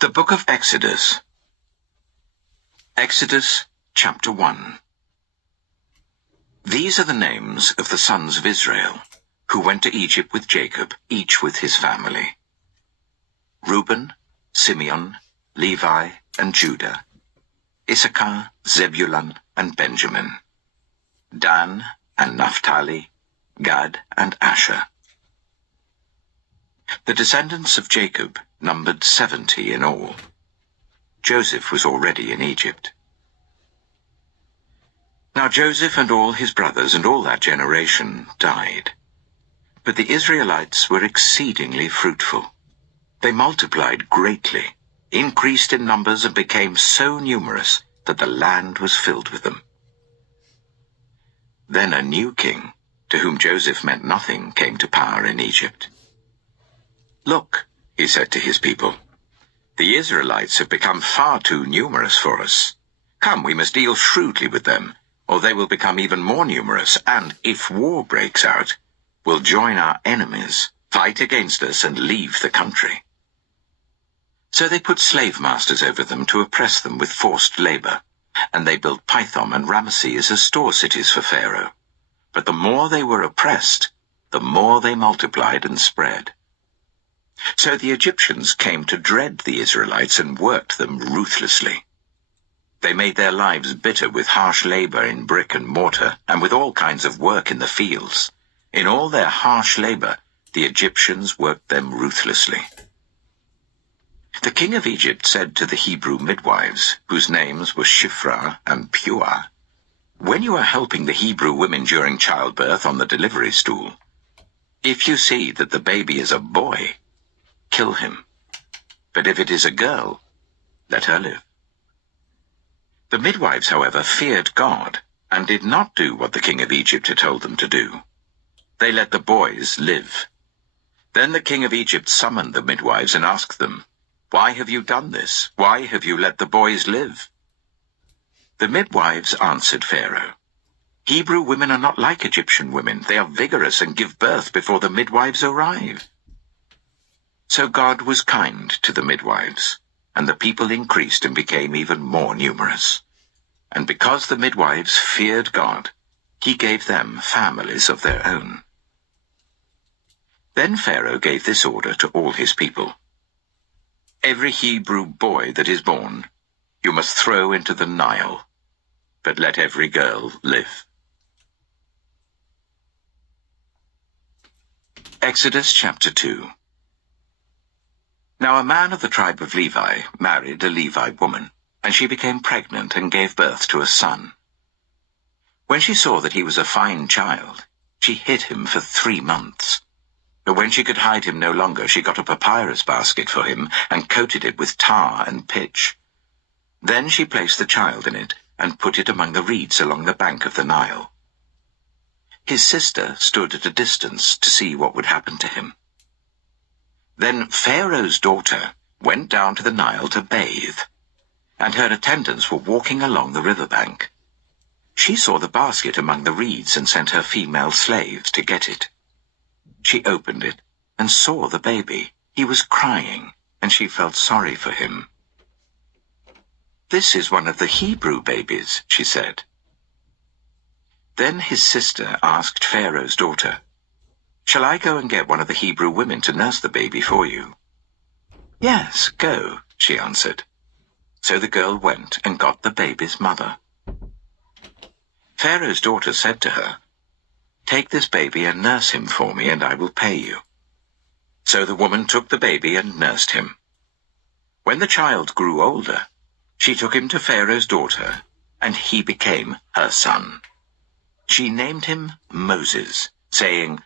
The Book of Exodus. Exodus chapter 1. These are the names of the sons of Israel, who went to Egypt with Jacob, each with his family. Reuben, Simeon, Levi, and Judah. Issachar, Zebulun, and Benjamin. Dan and Naphtali, Gad and Asher. The descendants of Jacob numbered 70 in all. Joseph was already in Egypt. Now Joseph and all his brothers and all that generation died. But the Israelites were exceedingly fruitful. They multiplied greatly, increased in numbers, and became so numerous that the land was filled with them. Then a new king, to whom Joseph meant nothing, came to power in Egypt. "Look," he said to his people, "the Israelites have become far too numerous for us. Come, we must deal shrewdly with them, or they will become even more numerous, and, if war breaks out, will join our enemies, fight against us, and leave the country." So they put slave masters over them to oppress them with forced labor, and they built Pithom and Ramesses as store cities for Pharaoh. But the more they were oppressed, the more they multiplied and spread. So the Egyptians came to dread the Israelites and worked them ruthlessly. They made their lives bitter with harsh labor in brick and mortar, and with all kinds of work in the fields. In all their harsh labor, the Egyptians worked them ruthlessly. The king of Egypt said to the Hebrew midwives, whose names were Shiphrah and Puah, "When you are helping the Hebrew women during childbirth on the delivery stool, if you see that the baby is a boy, kill him. But if it is a girl, let her live." The midwives, however, feared God and did not do what the king of Egypt had told them to do. They let the boys live. Then the king of Egypt summoned the midwives and asked them, "Why have you done this? Why have you let the boys live?" The midwives answered Pharaoh, "Hebrew women are not like Egyptian women. They are vigorous and give birth before the midwives arrive." So God was kind to the midwives, and the people increased and became even more numerous. And because the midwives feared God, he gave them families of their own. Then Pharaoh gave this order to all his people: "Every Hebrew boy that is born, you must throw into the Nile, but let every girl live." Exodus chapter 2. Now a man of the tribe of Levi married a Levite woman, and she became pregnant and gave birth to a son. When she saw that he was a fine child, she hid him for 3 months. But when she could hide him no longer, she got a papyrus basket for him and coated it with tar and pitch. Then she placed the child in it and put it among the reeds along the bank of the Nile. His sister stood at a distance to see what would happen to him. Then Pharaoh's daughter went down to the Nile to bathe, and her attendants were walking along the riverbank. She saw the basket among the reeds and sent her female slaves to get it. She opened it and saw the baby. He was crying, and she felt sorry for him. "This is one of the Hebrew babies," she said. Then his sister asked Pharaoh's daughter, "Shall I go and get one of the Hebrew women to nurse the baby for you?" "Yes, go," she answered. So the girl went and got the baby's mother. Pharaoh's daughter said to her, "Take this baby and nurse him for me, and I will pay you." So the woman took the baby and nursed him. When the child grew older, she took him to Pharaoh's daughter, and he became her son. She named him Moses, saying,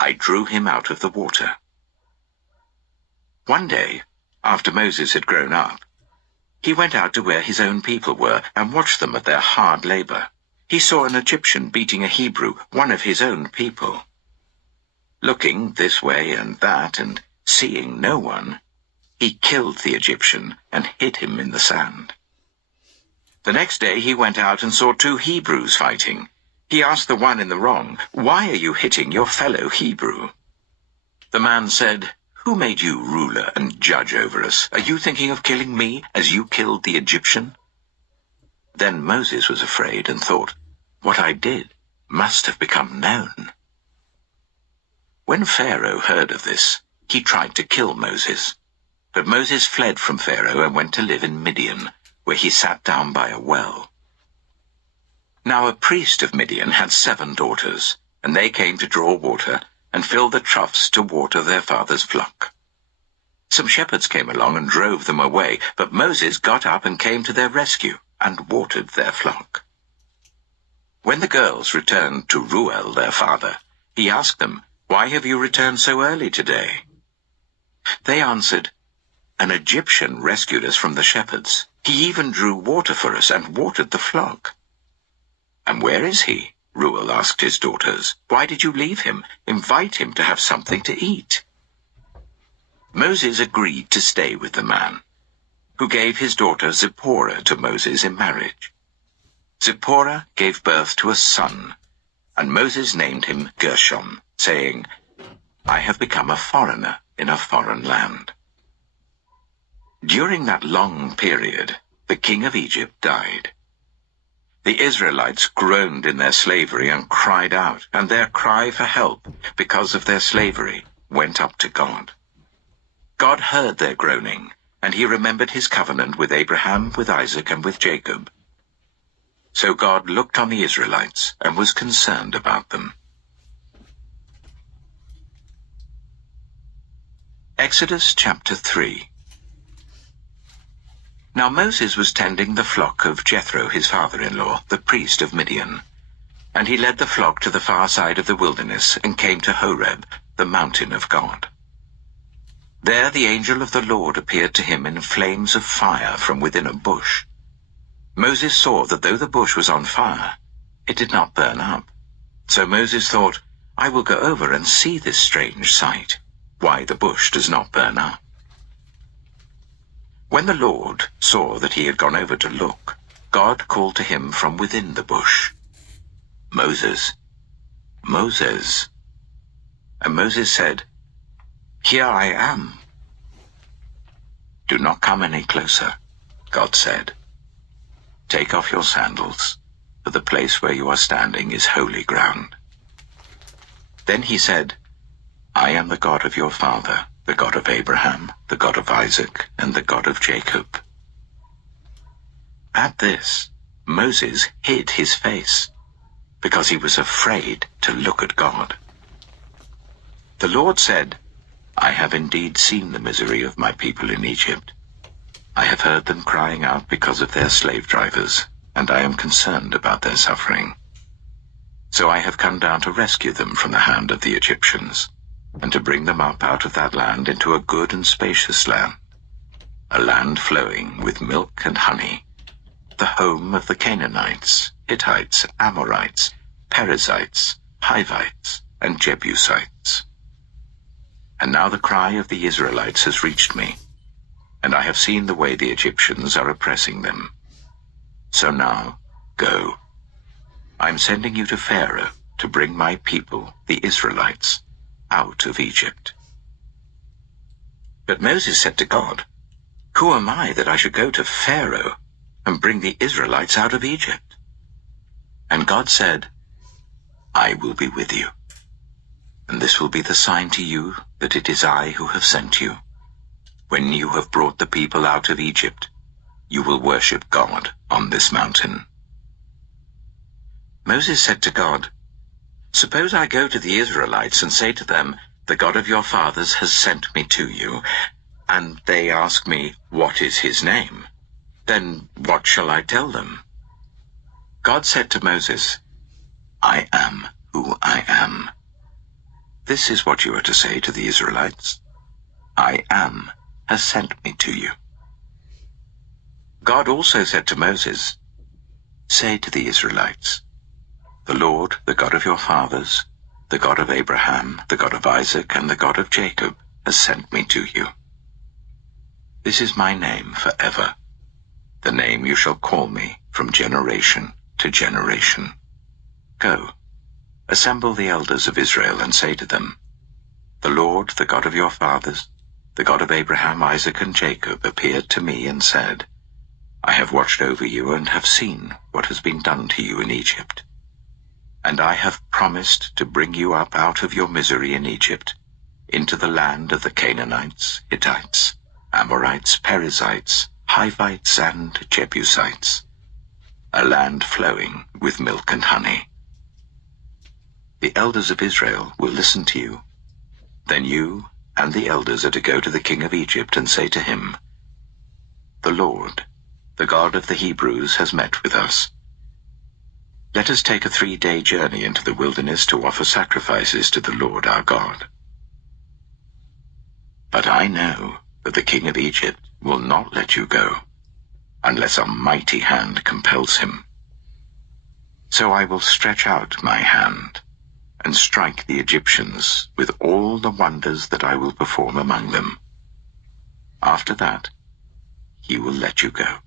"I drew him out of the water." One day, after Moses had grown up, he went out to where his own people were and watched them at their hard labor. He saw an Egyptian beating a Hebrew, one of his own people. Looking this way and that and seeing no one, he killed the Egyptian and hid him in the sand. The next day he went out and saw 2 Hebrews fighting. He asked the one in the wrong, "Why are you hitting your fellow Hebrew?" The man said, "Who made you ruler and judge over us? Are you thinking of killing me as you killed the Egyptian?" Then Moses was afraid and thought, "What I did must have become known." When Pharaoh heard of this, he tried to kill Moses. But Moses fled from Pharaoh and went to live in Midian, where he sat down by a well. Now a priest of Midian had 7 daughters, and they came to draw water and fill the troughs to water their father's flock. Some shepherds came along and drove them away, but Moses got up and came to their rescue and watered their flock. When the girls returned to Reuel, their father, he asked them, "Why have you returned so early today?" They answered, "An Egyptian rescued us from the shepherds. He even drew water for us and watered the flock." "And where is he?" Reuel asked his daughters. "Why did you leave him? Invite him to have something to eat." Moses agreed to stay with the man, who gave his daughter Zipporah to Moses in marriage. Zipporah gave birth to a son, and Moses named him Gershom, saying, "I have become a foreigner in a foreign land." During that long period, the king of Egypt died. The Israelites groaned in their slavery and cried out, and their cry for help because of their slavery went up to God. God heard their groaning, and he remembered his covenant with Abraham, with Isaac, and with Jacob. So God looked on the Israelites and was concerned about them. Exodus chapter 3. Now Moses was tending the flock of Jethro, his father-in-law, the priest of Midian. And he led the flock to the far side of the wilderness and came to Horeb, the mountain of God. There the angel of the Lord appeared to him in flames of fire from within a bush. Moses saw that though the bush was on fire, it did not burn up. So Moses thought, "I will go over and see this strange sight, why the bush does not burn up." When the Lord saw that he had gone over to look, God called to him from within the bush, "Moses, Moses." And Moses said, "Here I am." "Do not come any closer," God said. "Take off your sandals, for the place where you are standing is holy ground." Then he said, "I am the God of your father, the God of Abraham, the God of Isaac, and the God of Jacob." At this, Moses hid his face, because he was afraid to look at God. The Lord said, "I have indeed seen the misery of my people in Egypt. I have heard them crying out because of their slave drivers, and I am concerned about their suffering. So I have come down to rescue them from the hand of the Egyptians, and to bring them up out of that land into a good and spacious land, a land flowing with milk and honey, the home of the Canaanites, Hittites, Amorites, Perizzites, Hivites, and Jebusites. And now the cry of the Israelites has reached me, and I have seen the way the Egyptians are oppressing them. So now, go. I am sending you to Pharaoh to bring my people, the Israelites, out of Egypt." But Moses said to God, "Who am I that I should go to Pharaoh and bring the Israelites out of Egypt?" And God said, "I will be with you, and this will be the sign to you that it is I who have sent you. When you have brought the people out of Egypt, you will worship God on this mountain." Moses said to God, "Suppose I go to the Israelites and say to them, 'The God of your fathers has sent me to you,' and they ask me, 'What is his name?' Then what shall I tell them?" God said to Moses, "I am who I am. This is what you are to say to the Israelites. 'I am has sent me to you.'" God also said to Moses, "Say to the Israelites, 'The Lord, the God of your fathers, the God of Abraham, the God of Isaac, and the God of Jacob, has sent me to you. This is my name forever, the name you shall call me from generation to generation. Go, assemble the elders of Israel and say to them, The Lord, the God of your fathers, the God of Abraham, Isaac, and Jacob, appeared to me and said, I have watched over you and have seen what has been done to you in Egypt. And I have promised to bring you up out of your misery in Egypt, into the land of the Canaanites, Hittites, Amorites, Perizzites, Hivites, and Jebusites, a land flowing with milk and honey. The elders of Israel will listen to you. Then you and the elders are to go to the king of Egypt and say to him, The Lord, the God of the Hebrews, has met with us. Let us take a 3-day journey into the wilderness to offer sacrifices to the Lord our God. But I know that the king of Egypt will not let you go, unless a mighty hand compels him. So I will stretch out my hand and strike the Egyptians with all the wonders that I will perform among them. After that, he will let you go,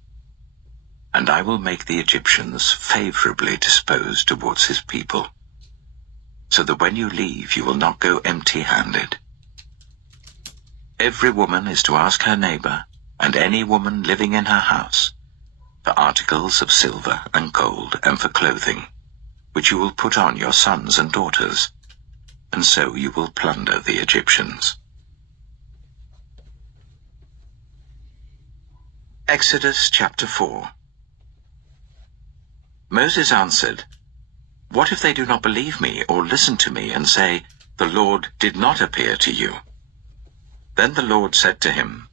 and I will make the Egyptians favorably disposed towards his people, so that when you leave you will not go empty-handed. Every woman is to ask her neighbor, and any woman living in her house, for articles of silver and gold and for clothing, which you will put on your sons and daughters, and so you will plunder the Egyptians. Exodus chapter 4. Moses answered, What if they do not believe me or listen to me and say, The Lord did not appear to you? Then the Lord said to him,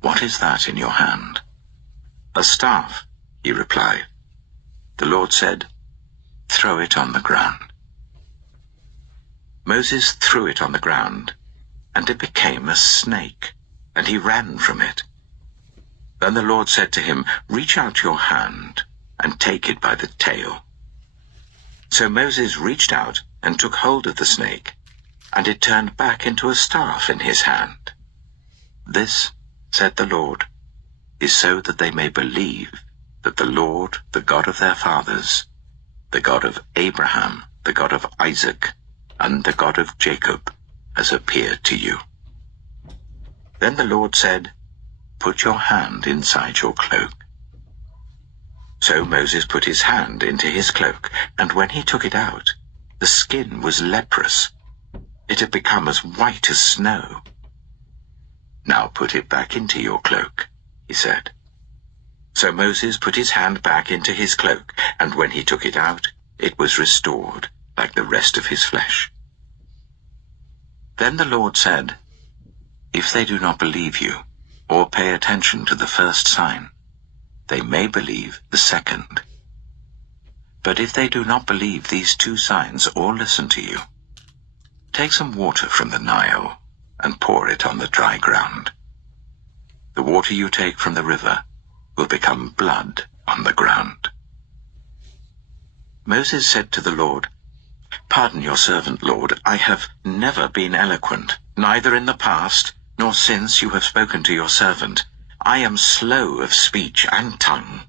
What is that in your hand? A staff, he replied. The Lord said, Throw it on the ground. Moses threw it on the ground, and it became a snake, and he ran from it. Then the Lord said to him, Reach out your hand and take it by the tail. So Moses reached out and took hold of the snake, and it turned back into a staff in his hand. This, said the Lord, is so that they may believe that the Lord, the God of their fathers, the God of Abraham, the God of Isaac, and the God of Jacob, has appeared to you. Then the Lord said, Put your hand inside your cloak. So Moses put his hand into his cloak, and when he took it out, the skin was leprous. It had become as white as snow. Now put it back into your cloak, he said. So Moses put his hand back into his cloak, and when he took it out, it was restored, like the rest of his flesh. Then the Lord said, If they do not believe you, or pay attention to the first sign, they may believe the second. But if they do not believe these 2 signs or listen to you, take some water from the Nile and pour it on the dry ground. The water you take from the river will become blood on the ground. Moses said to the Lord, Pardon your servant, Lord, I have never been eloquent, neither in the past nor since you have spoken to your servant. I am slow of speech and tongue.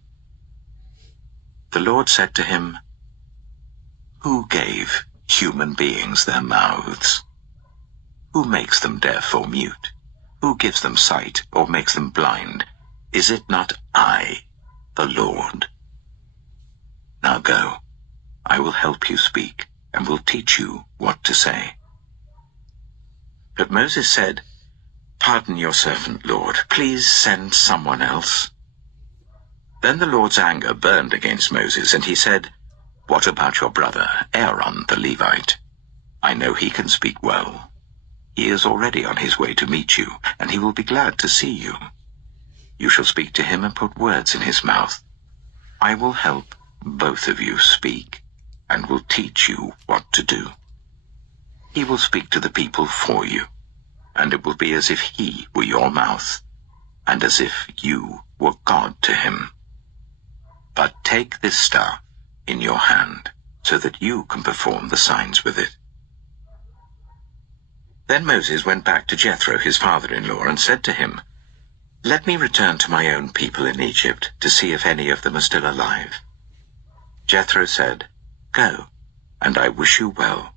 The Lord said to him, Who gave human beings their mouths? Who makes them deaf or mute? Who gives them sight or makes them blind? Is it not I, the Lord? Now go, I will help you speak, and will teach you what to say. But Moses said, Pardon your servant, Lord. Please send someone else. Then the Lord's anger burned against Moses, and he said, What about your brother, Aaron the Levite? I know he can speak well. He is already on his way to meet you, and he will be glad to see you. You shall speak to him and put words in his mouth. I will help both of you speak, and will teach you what to do. He will speak to the people for you, and it will be as if he were your mouth, and as if you were God to him. But take this staff in your hand, so that you can perform the signs with it. Then Moses went back to Jethro, his father-in-law, and said to him, Let me return to my own people in Egypt, to see if any of them are still alive. Jethro said, Go, and I wish you well.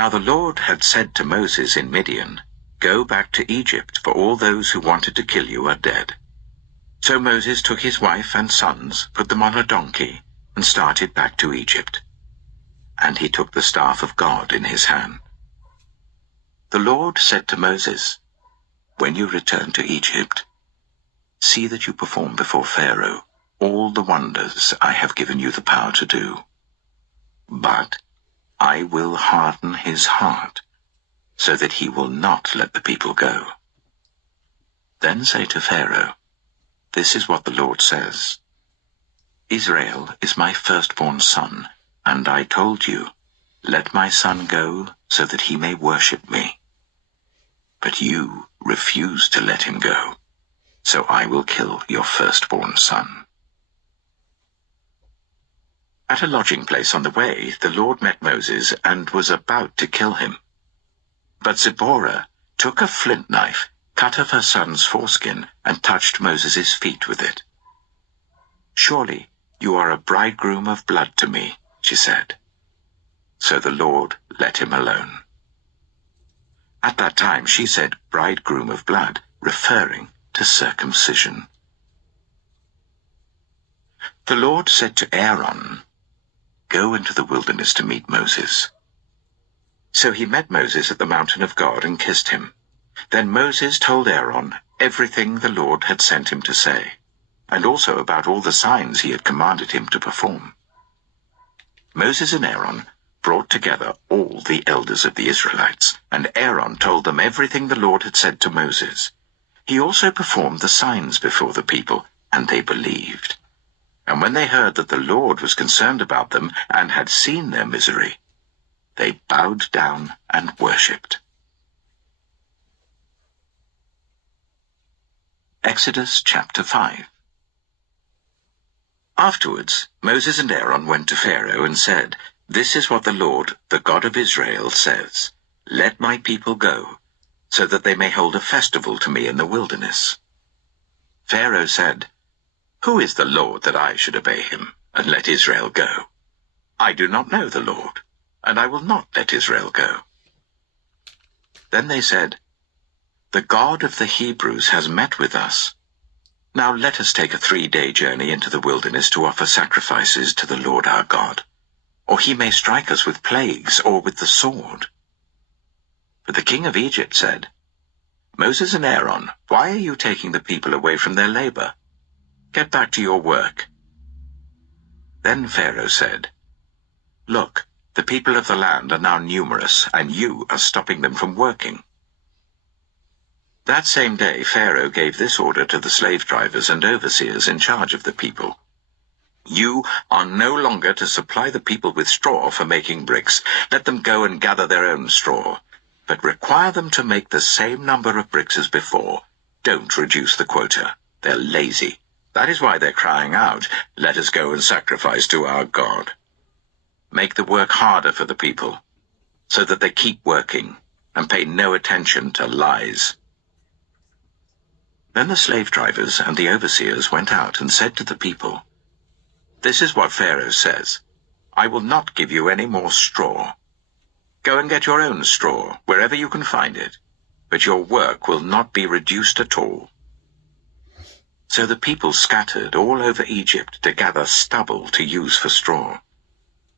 Now the Lord had said to Moses in Midian, "Go back to Egypt, for all those who wanted to kill you are dead." So Moses took his wife and sons, put them on a donkey, and started back to Egypt. And he took the staff of God in his hand. The Lord said to Moses, "When you return to Egypt, see that you perform before Pharaoh all the wonders I have given you the power to do. But I will harden his heart, so that he will not let the people go. Then say to Pharaoh, 'This is what the Lord says. Israel is my firstborn son, and I told you, let my son go so that he may worship me. But you refuse to let him go, so I will kill your firstborn son.'" At a lodging place on the way, the Lord met Moses and was about to kill him. But Zipporah took a flint knife, cut off her son's foreskin, and touched Moses' feet with it. "Surely you are a bridegroom of blood to me," she said. So the Lord let him alone. At that time she said bridegroom of blood, referring to circumcision. The Lord said to Aaron, "Go into the wilderness to meet Moses." So he met Moses at the mountain of God and kissed him. Then Moses told Aaron everything the Lord had sent him to say, and also about all the signs he had commanded him to perform. Moses and Aaron brought together all the elders of the Israelites, and Aaron told them everything the Lord had said to Moses. He also performed the signs before the people, and they believed. And when they heard that the Lord was concerned about them and had seen their misery, they bowed down and worshipped. Exodus chapter 5. Afterwards, Moses and Aaron went to Pharaoh and said, "This is what the Lord, the God of Israel, says. Let my people go, so that they may hold a festival to me in the wilderness." Pharaoh said, "Who is the Lord that I should obey him, and let Israel go? I do not know the Lord, and I will not let Israel go." Then they said, "The God of the Hebrews has met with us. Now let us take a 3-day journey into the wilderness to offer sacrifices to the Lord our God, or he may strike us with plagues or with the sword." But the king of Egypt said, "Moses and Aaron, why are you taking the people away from their labor? Get back to your work." Then Pharaoh said, "Look, the people of the land are now numerous, and you are stopping them from working." That same day Pharaoh gave this order to the slave drivers and overseers in charge of the people: "You are no longer to supply the people with straw for making bricks. Let them go and gather their own straw, but require them to make the same number of bricks as before. Don't reduce the quota. They're lazy. That is why they're crying out, 'Let us go and sacrifice to our God.' Make the work harder for the people, so that they keep working and pay no attention to lies." Then the slave drivers and the overseers went out and said to the people, "This is what Pharaoh says. I will not give you any more straw. Go and get your own straw, wherever you can find it, but your work will not be reduced at all." So the people scattered all over Egypt to gather stubble to use for straw.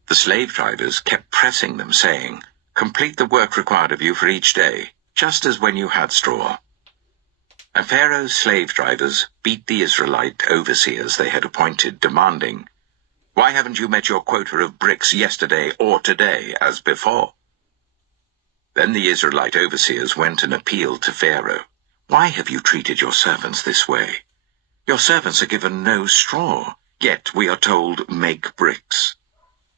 The slave drivers kept pressing them, saying, "Complete the work required of you for each day, just as when you had straw." And Pharaoh's slave drivers beat the Israelite overseers they had appointed, demanding, "Why haven't you met your quota of bricks yesterday or today as before?" Then the Israelite overseers went and appealed to Pharaoh, "Why have you treated your servants this way? Your servants are given no straw, yet we are told, 'Make bricks.'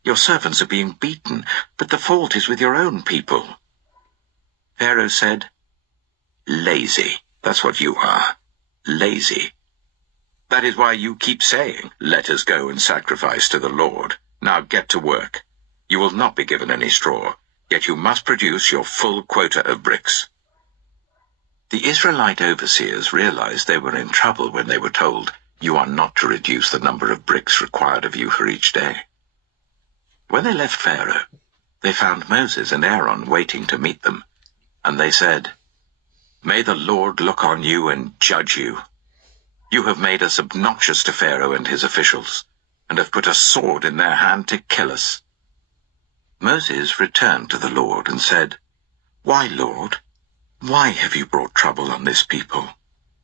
Your servants are being beaten, but the fault is with your own people." Pharaoh said, "Lazy. That's what you are. Lazy. That is why you keep saying, 'Let us go and sacrifice to the Lord.' Now get to work. You will not be given any straw, yet you must produce your full quota of bricks." The Israelite overseers realized they were in trouble when they were told, "You are not to reduce the number of bricks required of you for each day." When they left Pharaoh, they found Moses and Aaron waiting to meet them, and they said, "May the Lord look on you and judge you. You have made us obnoxious to Pharaoh and his officials, and have put a sword in their hand to kill us." Moses returned to the Lord and said, "Why, Lord? Why have you brought trouble on this people?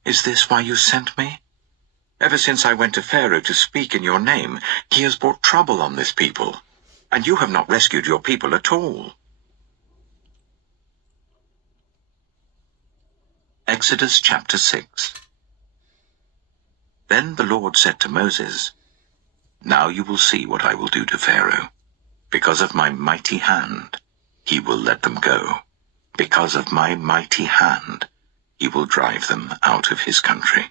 Is this why you sent me? Ever since I went to Pharaoh to speak in your name, he has brought trouble on this people, and you have not rescued your people at all." Exodus chapter 6. Then the Lord said to Moses, "Now you will see what I will do to Pharaoh. Because of my mighty hand, he will let them go. Because of my mighty hand, he will drive them out of his country."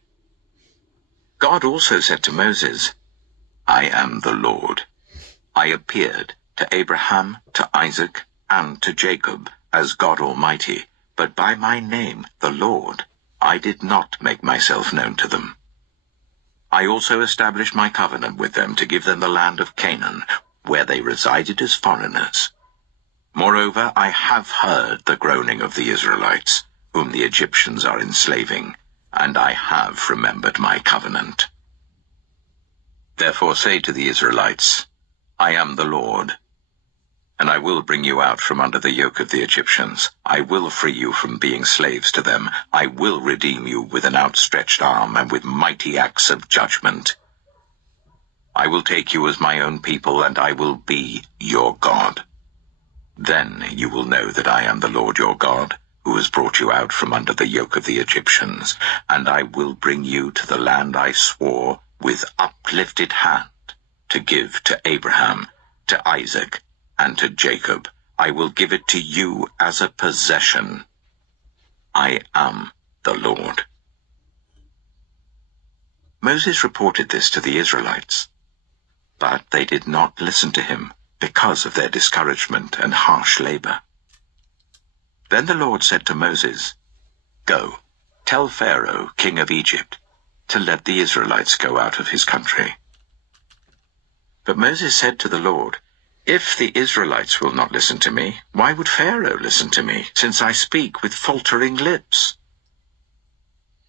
God also said to Moses, "I am the Lord. I appeared to Abraham, to Isaac, and to Jacob as God Almighty, but by my name, the Lord, I did not make myself known to them. I also established my covenant with them to give them the land of Canaan, where they resided as foreigners. Moreover, I have heard the groaning of the Israelites, whom the Egyptians are enslaving, and I have remembered my covenant. Therefore say to the Israelites, I am the Lord, and I will bring you out from under the yoke of the Egyptians. I will free you from being slaves to them. I will redeem you with an outstretched arm and with mighty acts of judgment. I will take you as my own people, and I will be your God. Then you will know that I am the Lord your God, who has brought you out from under the yoke of the Egyptians, and I will bring you to the land I swore with uplifted hand to give to Abraham, to Isaac, and to Jacob. I will give it to you as a possession. I am the Lord." Moses reported this to the Israelites, but they did not listen to him because of their discouragement and harsh labor. Then the Lord said to Moses, "Go, tell Pharaoh, king of Egypt, to let the Israelites go out of his country." But Moses said to the Lord, "If the Israelites will not listen to me, why would Pharaoh listen to me, since I speak with faltering lips?"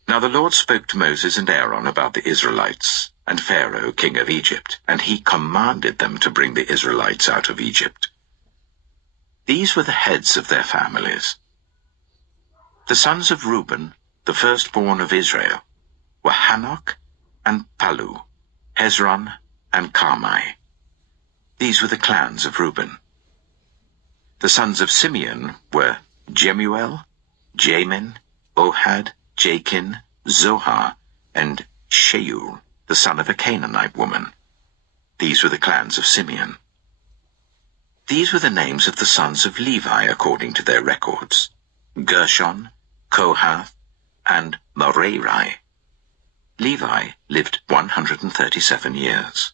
Now the Lord spoke to Moses and Aaron about the Israelites and Pharaoh, king of Egypt, and he commanded them to bring the Israelites out of Egypt. These were the heads of their families. The sons of Reuben, the firstborn of Israel, were Hanok and Palu, Hezron and Carmi. These were the clans of Reuben. The sons of Simeon were Jemuel, Jamin, Ohad, Jachin, Zohar, and Sheuel, the son of a Canaanite woman. These were the clans of Simeon. These were the names of the sons of Levi according to their records: Gershon, Kohath, and Merari. Levi lived 137 years.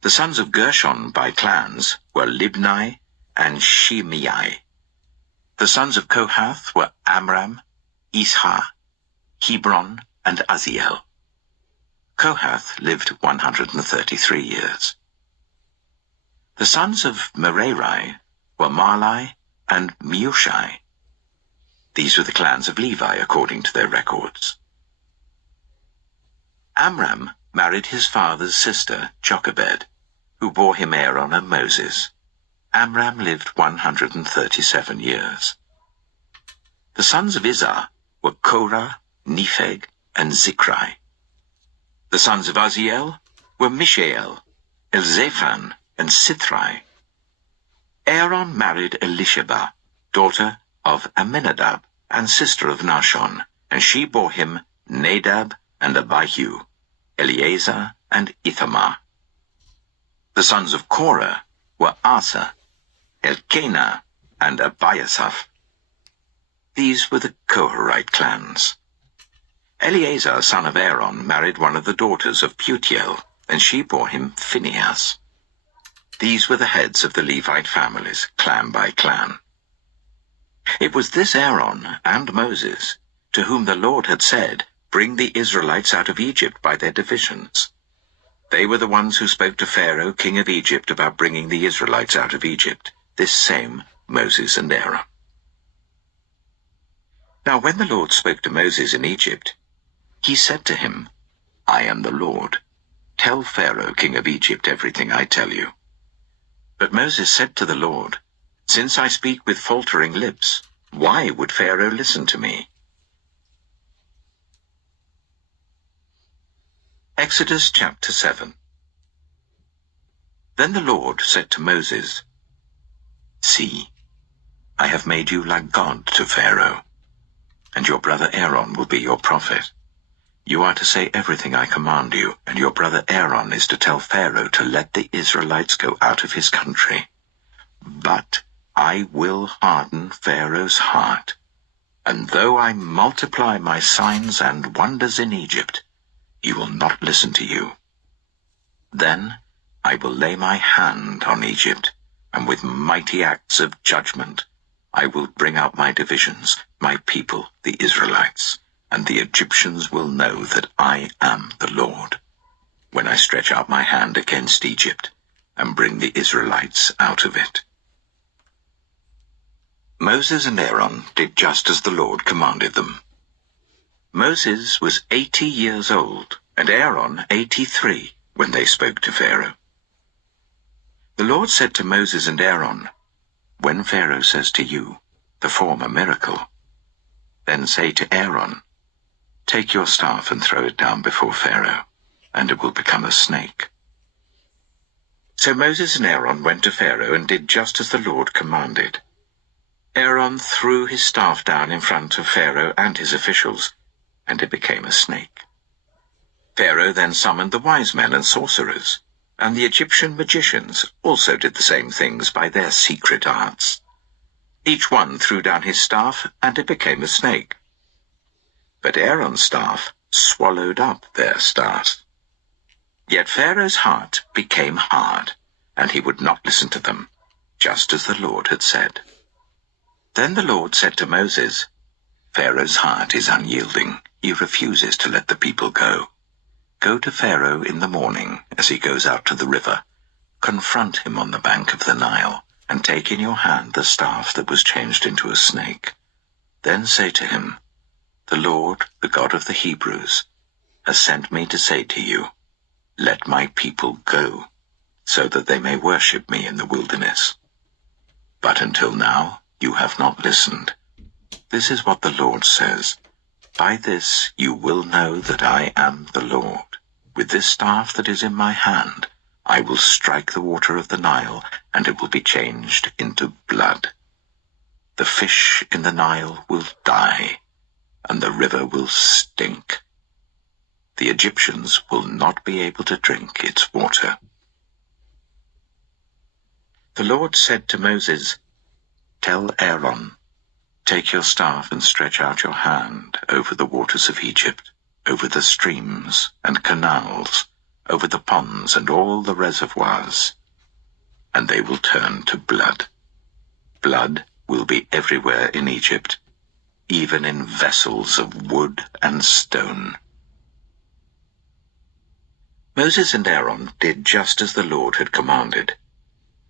The sons of Gershon by clans were Libni and Shimei. The sons of Kohath were Amram, Ishah, Hebron, and Uzziel. Kohath lived 133 years. The sons of Merari were Mahli and Mushi. These were the clans of Levi according to their records. Amram married his father's sister, Jochebed, who bore him Aaron and Moses. Amram lived 137 years. The sons of Izhar were Korah, Nepheg, and Zikri. The sons of Uzziel were Mishael, Elzaphan, and Sithri. Aaron married Elisheba, daughter of Amminadab and sister of Nahshon, and she bore him Nadab and Abihu, Eleazar and Ithamar. The sons of Korah were Asa, Elkanah, and Abiasaph. These were the Koharite clans. Eleazar, son of Aaron, married one of the daughters of Putiel, and she bore him Phinehas. These were the heads of the Levite families, clan by clan. It was this Aaron and Moses to whom the Lord had said, "Bring the Israelites out of Egypt by their divisions." They were the ones who spoke to Pharaoh, king of Egypt, about bringing the Israelites out of Egypt. this same Moses and Aaron. Now when the Lord spoke to Moses in Egypt, he said to him, I am the Lord. Tell Pharaoh, king of Egypt, everything I tell you. But Moses said to the Lord, Since I speak with faltering lips, why would Pharaoh listen to me? Exodus chapter 7. Then the Lord said to Moses, See, I have made you like God to Pharaoh, and your brother Aaron will be your prophet. You are to say everything I command you, and your brother Aaron is to tell Pharaoh to let the Israelites go out of his country. But I will harden Pharaoh's heart, and though I multiply my signs and wonders in Egypt, he will not listen to you. Then I will lay my hand on Egypt, and with mighty acts of judgment I will bring out my divisions, my people, the Israelites, and the Egyptians will know that I am the Lord, when I stretch out my hand against Egypt and bring the Israelites out of it. Moses and Aaron did just as the Lord commanded them. Moses was 80 years old, and Aaron 83, when they spoke to Pharaoh. The Lord said to Moses and Aaron, When Pharaoh says to you, Perform a miracle, then say to Aaron, Take your staff and throw it down before Pharaoh, and it will become a snake. So Moses and Aaron went to Pharaoh and did just as the Lord commanded. Aaron threw his staff down in front of Pharaoh and his officials, and it became a snake. Pharaoh then summoned the wise men and sorcerers, and the Egyptian magicians also did the same things by their secret arts. Each one threw down his staff, and it became a snake. But Aaron's staff swallowed up their staff. Yet Pharaoh's heart became hard, and he would not listen to them, just as the Lord had said. Then the Lord said to Moses, Pharaoh's heart is unyielding. He refuses to let the people go. Go to Pharaoh in the morning as he goes out to the river. Confront him on the bank of the Nile, and take in your hand the staff that was changed into a snake. Then say to him, The Lord, the God of the Hebrews, has sent me to say to you, Let my people go, so that they may worship me in the wilderness. But until now you have not listened. This is what the Lord says, By this you will know that I am the Lord. With this staff that is in my hand, I will strike the water of the Nile, and it will be changed into blood. The fish in the Nile will die, and the river will stink. The Egyptians will not be able to drink its water. The Lord said to Moses, Tell Aaron, Take your staff and stretch out your hand over the waters of Egypt, over the streams and canals, over the ponds and all the reservoirs, and they will turn to blood. Blood will be everywhere in Egypt, even in vessels of wood and stone. Moses and Aaron did just as the Lord had commanded.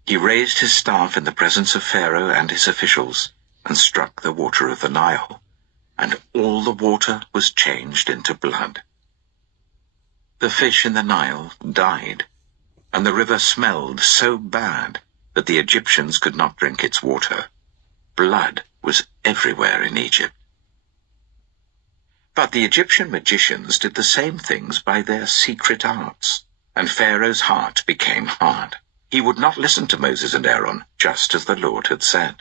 He raised his staff in the presence of Pharaoh and his officials, and struck the water of the Nile, and all the water was changed into blood. The fish in the Nile died, and the river smelled so bad that the Egyptians could not drink its water. Blood was everywhere in Egypt. But the Egyptian magicians did the same things by their secret arts, and Pharaoh's heart became hard. He would not listen to Moses and Aaron, just as the Lord had said.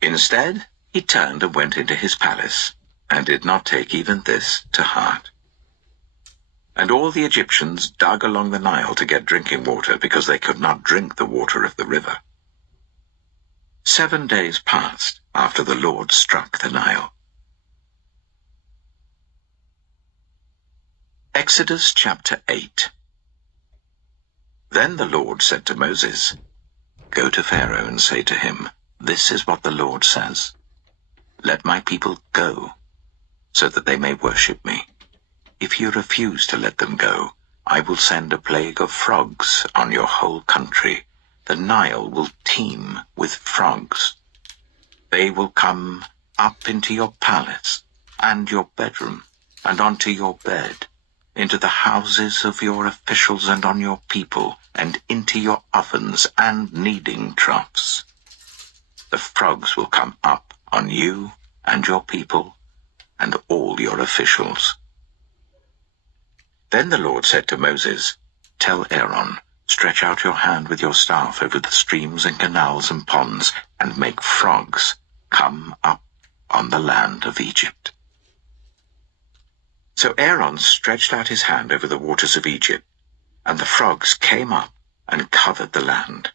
Instead, he turned and went into his palace, and did not take even this to heart. And all the Egyptians dug along the Nile to get drinking water, because they could not drink the water of the river. 7 days passed after the Lord struck the Nile. Exodus chapter 8. Then the Lord said to Moses, Go to Pharaoh and say to him, This is what the Lord says. Let my people go, so that they may worship me. If you refuse to let them go, I will send a plague of frogs on your whole country, the Nile will teem with frogs. They will come up into your palace and your bedroom and onto your bed, into the houses of your officials and on your people, and into your ovens and kneading troughs. The frogs will come up on you and your people and all your officials. Then the Lord said to Moses, "Tell Aaron, stretch out your hand with your staff over the streams and canals and ponds, and make frogs come up on the land of Egypt." So Aaron stretched out his hand over the waters of Egypt, and the frogs came up and covered the land.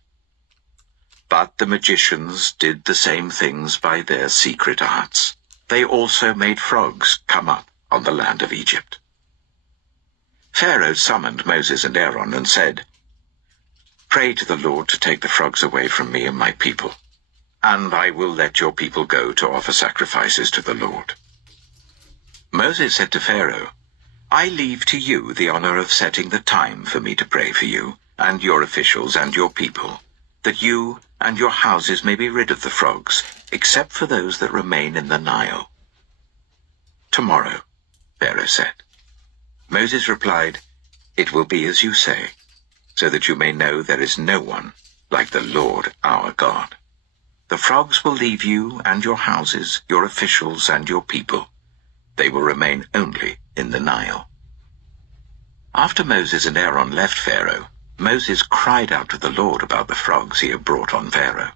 But the magicians did the same things by their secret arts. They also made frogs come up on the land of Egypt. Pharaoh summoned Moses and Aaron and said, "Pray to the Lord to take the frogs away from me and my people, and I will let your people go to offer sacrifices to the Lord." Moses said to Pharaoh, "I leave to you the honor of setting the time for me to pray for you and your officials and your people, that you and your houses may be rid of the frogs, except for those that remain in the Nile." "Tomorrow," Pharaoh said. Moses replied, "It will be as you say, so that you may know there is no one like the Lord our God. The frogs will leave you and your houses, your officials and your people. They will remain only in the Nile." After Moses and Aaron left Pharaoh, Moses cried out to the Lord about the frogs he had brought on Pharaoh,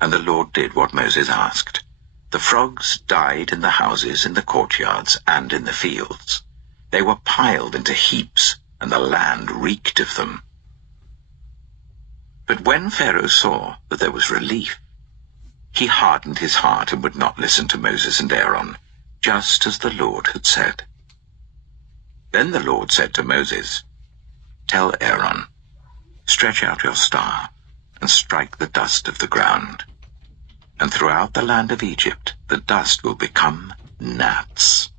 and the Lord did what Moses asked. The frogs died in the houses, in the courtyards, and in the fields. They were piled into heaps, and the land reeked of them. But when Pharaoh saw that there was relief, he hardened his heart and would not listen to Moses and Aaron, just as the Lord had said. Then the Lord said to Moses, "Tell Aaron, stretch out your staff and strike the dust of the ground, and throughout the land of Egypt the dust will become gnats."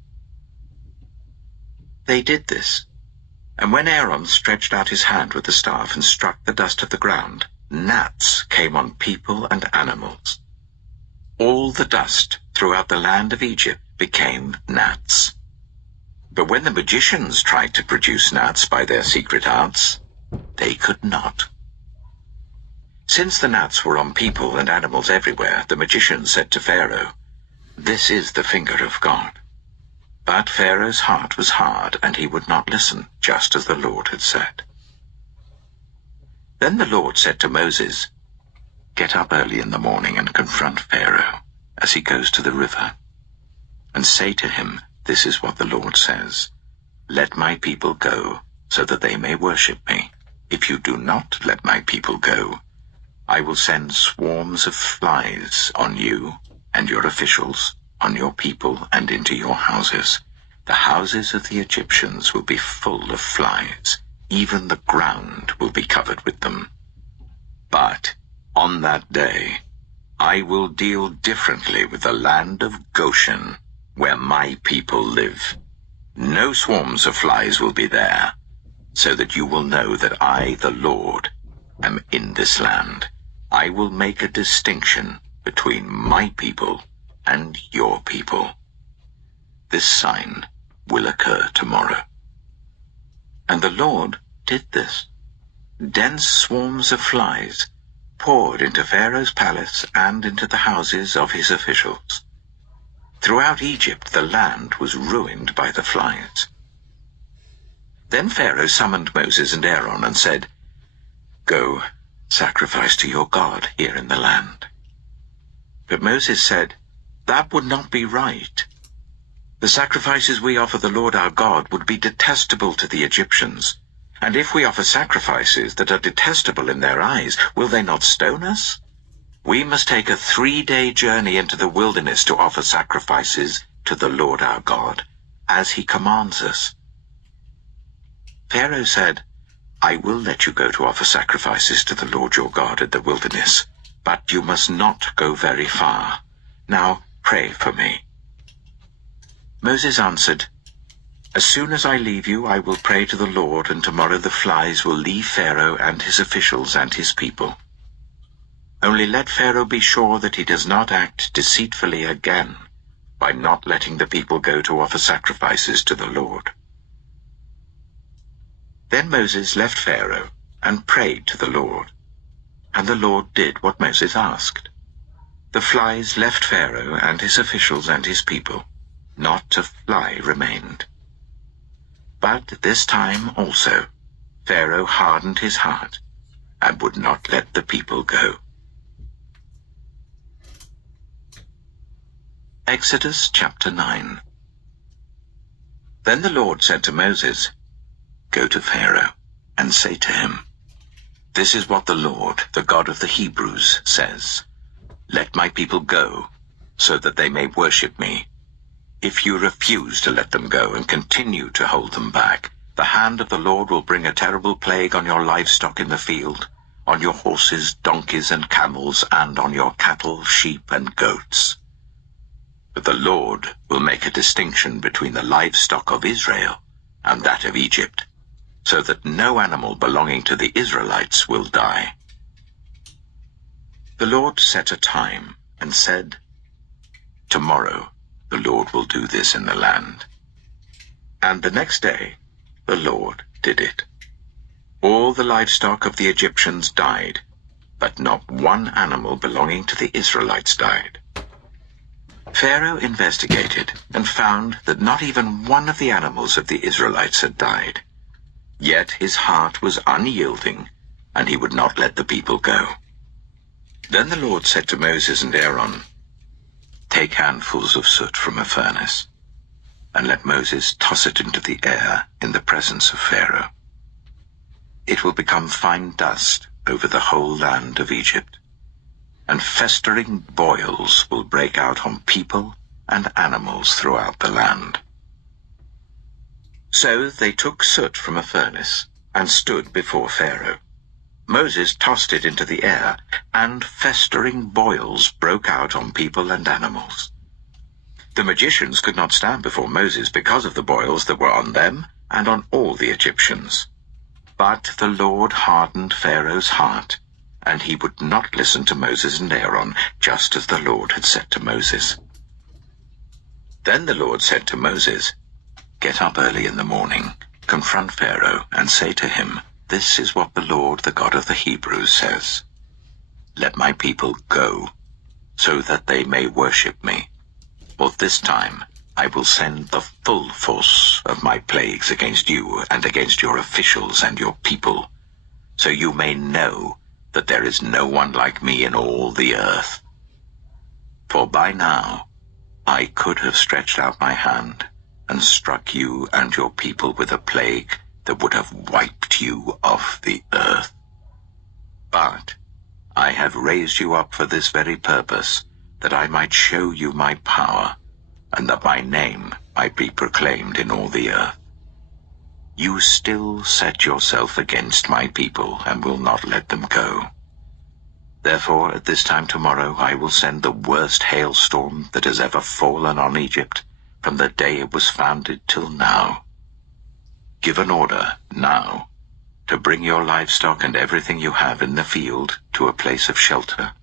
They did this, and when Aaron stretched out his hand with the staff and struck the dust of the ground, gnats came on people and animals. All the dust throughout the land of Egypt became gnats. But when the magicians tried to produce gnats by their secret arts, they could not. Since the gnats were on people and animals everywhere, the magicians said to Pharaoh, "This is the finger of God." But Pharaoh's heart was hard, and he would not listen, just as the Lord had said. Then the Lord said to Moses, "Get up early in the morning and confront Pharaoh as he goes to the river, and say to him, 'This is what the Lord says. Let my people go, so that they may worship me. If you do not let my people go, I will send swarms of flies on you and your officials, on your people, and into your houses. The houses of the Egyptians will be full of flies. Even the ground will be covered with them. But on that day, I will deal differently with the land of Goshen, where my people live. No swarms of flies will be there, so that you will know that I, the Lord, am in this land. I will make a distinction between my people and your people. This sign will occur tomorrow." And the Lord did this. Dense swarms of flies poured into Pharaoh's palace and into the houses of his officials. Throughout Egypt the land was ruined by the flies. Then Pharaoh summoned Moses and Aaron and said, "Go, sacrifice to your God here in the land." But Moses said, "That would not be right. The sacrifices we offer the Lord our God would be detestable to the Egyptians. And if we offer sacrifices that are detestable in their eyes, will they not stone us? We must take a 3-day journey into the wilderness to offer sacrifices to the Lord our God, as he commands us." Pharaoh said, "I will let you go to offer sacrifices to the Lord your God in the wilderness, but you must not go very far. Now pray for me." Moses answered, "As soon as I leave you, I will pray to the Lord, and tomorrow the flies will leave Pharaoh and his officials and his people. Only let Pharaoh be sure that he does not act deceitfully again by not letting the people go to offer sacrifices to the Lord." Then Moses left Pharaoh and prayed to the Lord, and the Lord did what Moses asked. The flies left Pharaoh and his officials and his people. Not a fly remained. But this time also Pharaoh hardened his heart and would not let the people go. Exodus chapter 9. Then the Lord said to Moses, "Go to Pharaoh and say to him, 'This is what the Lord, the God of the Hebrews, says. Let my people go, so that they may worship me. If you refuse to let them go and continue to hold them back, the hand of the Lord will bring a terrible plague on your livestock in the field, on your horses, donkeys, and camels, and on your cattle, sheep, and goats. But the Lord will make a distinction between the livestock of Israel and that of Egypt, so that no animal belonging to the Israelites will die.'" The Lord set a time and said, "Tomorrow the Lord will do this in the land." And the next day the Lord did it. All the livestock of the Egyptians died, but not one animal belonging to the Israelites died. Pharaoh investigated and found that not even one of the animals of the Israelites had died. Yet his heart was unyielding, and he would not let the people go. Then the Lord said to Moses and Aaron, "Take handfuls of soot from a furnace, and let Moses toss it into the air in the presence of Pharaoh. It will become fine dust over the whole land of Egypt, and festering boils will break out on people and animals throughout the land." So they took soot from a furnace and stood before Pharaoh. Moses tossed it into the air, and festering boils broke out on people and animals. The magicians could not stand before Moses because of the boils that were on them and on all the Egyptians. But the Lord hardened Pharaoh's heart, and he would not listen to Moses and Aaron, just as the Lord had said to Moses. Then the Lord said to Moses, "Get up early in the morning, confront Pharaoh, and say to him, 'This is what the Lord, the God of the Hebrews, says. Let my people go, so that they may worship me. For this time I will send the full force of my plagues against you and against your officials and your people, so you may know that there is no one like me in all the earth. For by now I could have stretched out my hand and struck you and your people with a plague that would have wiped you off the earth. But I have raised you up for this very purpose, that I might show you my power, and that my name might be proclaimed in all the earth. You still set yourself against my people and will not let them go. Therefore at this time tomorrow I will send the worst hailstorm that has ever fallen on Egypt from the day it was founded till now. Give an order now to bring your livestock and everything you have in the field to a place of shelter,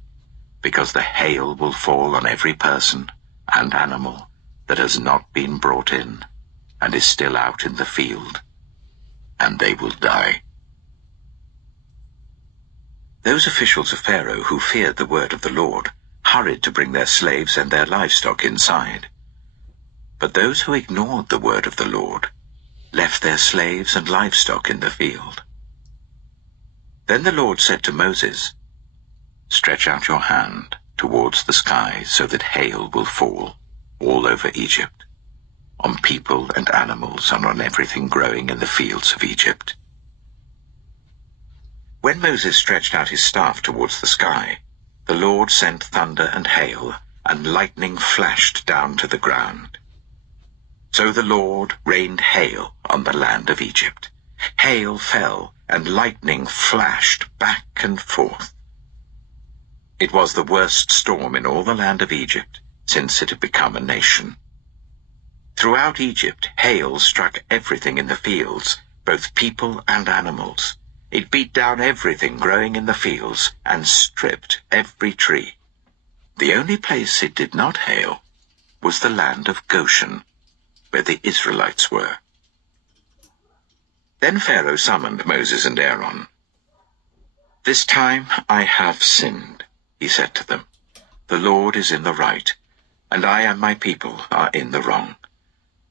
because the hail will fall on every person and animal that has not been brought in and is still out in the field, and they will die." Those officials of Pharaoh who feared the word of the Lord hurried to bring their slaves and their livestock inside. But those who ignored the word of the Lord left their slaves and livestock in the field. Then the Lord said to Moses, "Stretch out your hand towards the sky so that hail will fall all over Egypt, on people and animals and on everything growing in the fields of Egypt." When Moses stretched out his staff towards the sky, the Lord sent thunder and hail, and lightning flashed down to the ground. So the Lord rained hail on the land of Egypt. Hail fell, and lightning flashed back and forth. It was the worst storm in all the land of Egypt since it had become a nation. Throughout Egypt, hail struck everything in the fields, both people and animals, It beat down everything growing in the fields and stripped every tree. The only place it did not hail was the land of Goshen, where the Israelites were. Then Pharaoh summoned Moses and Aaron. "This time I have sinned," he said to them. "The Lord is in the right, and I and my people are in the wrong.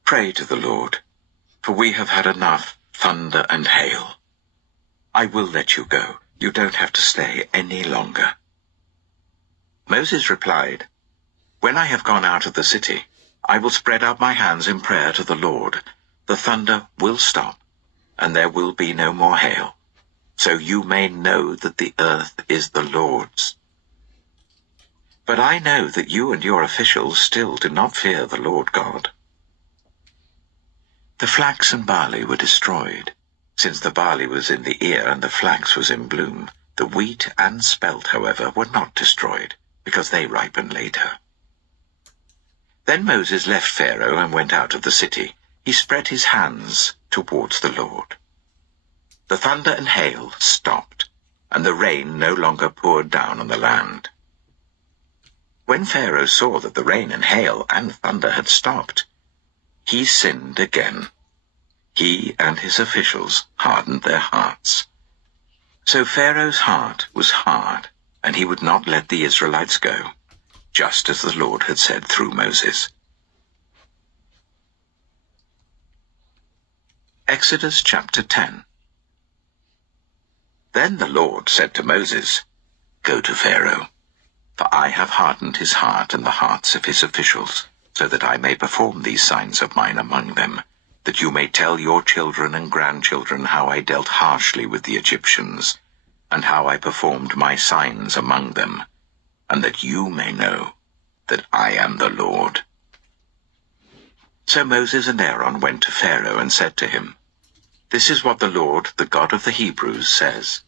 Pray to the Lord, for we have had enough thunder and hail. I will let you go. You don't have to stay any longer." Moses replied, "When I have gone out of the city, I will spread out my hands in prayer to the Lord. The thunder will stop, and there will be no more hail, so you may know that the earth is the Lord's. But I know that you and your officials still do not fear the Lord God." The flax and barley were destroyed. Since the barley was in the ear and the flax was in bloom, the wheat and spelt, however, were not destroyed, because they ripened later. Then Moses left Pharaoh and went out of the city. He spread his hands towards the Lord. The thunder and hail stopped, and the rain no longer poured down on the land. When Pharaoh saw that the rain and hail and thunder had stopped, he sinned again. He and his officials hardened their hearts. So Pharaoh's heart was hard, and he would not let the Israelites go, just as the Lord had said through Moses. Exodus chapter 10. Then the Lord said to Moses, "Go to Pharaoh, for I have hardened his heart and the hearts of his officials, so that I may perform these signs of mine among them, that you may tell your children and grandchildren how I dealt harshly with the Egyptians, and how I performed my signs among them, and that you may know that I am the Lord." So Moses and Aaron went to Pharaoh and said to him, "This is what the Lord, the God of the Hebrews, says.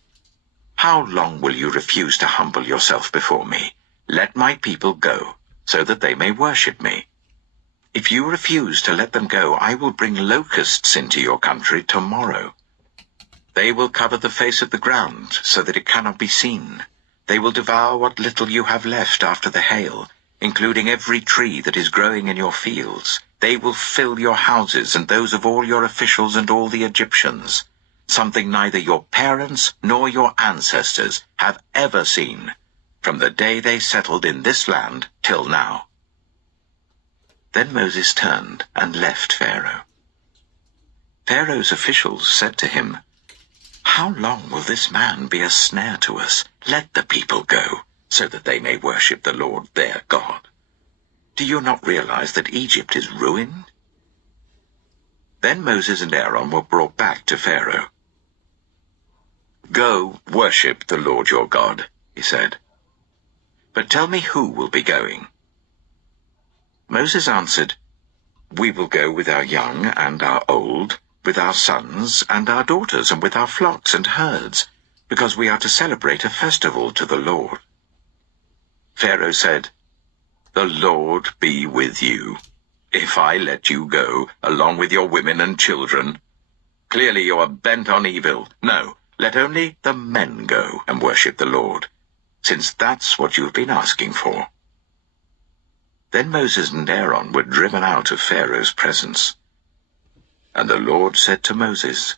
How long will you refuse to humble yourself before me? Let my people go, so that they may worship me. If you refuse to let them go, I will bring locusts into your country tomorrow. They will cover the face of the ground, so that it cannot be seen. They will devour what little you have left after the hail, including every tree that is growing in your fields. They will fill your houses and those of all your officials and all the Egyptians, something neither your parents nor your ancestors have ever seen, from the day they settled in this land till now." Then Moses turned and left Pharaoh. Pharaoh's officials said to him, "How long will this man be a snare to us? Let the people go, so that they may worship the Lord their God. Do you not realize that Egypt is ruined?" Then Moses and Aaron were brought back to Pharaoh. "Go, worship the Lord your God," he said. "But tell me who will be going." Moses answered, "We will go with our young and our old, with our sons and our daughters, and with our flocks and herds, because we are to celebrate a festival to the Lord." Pharaoh said, "The Lord be with you, if I let you go, along with your women and children. Clearly you are bent on evil. No, let only the men go and worship the Lord, since that's what you've been asking for." Then Moses and Aaron were driven out of Pharaoh's presence. And the Lord said to Moses,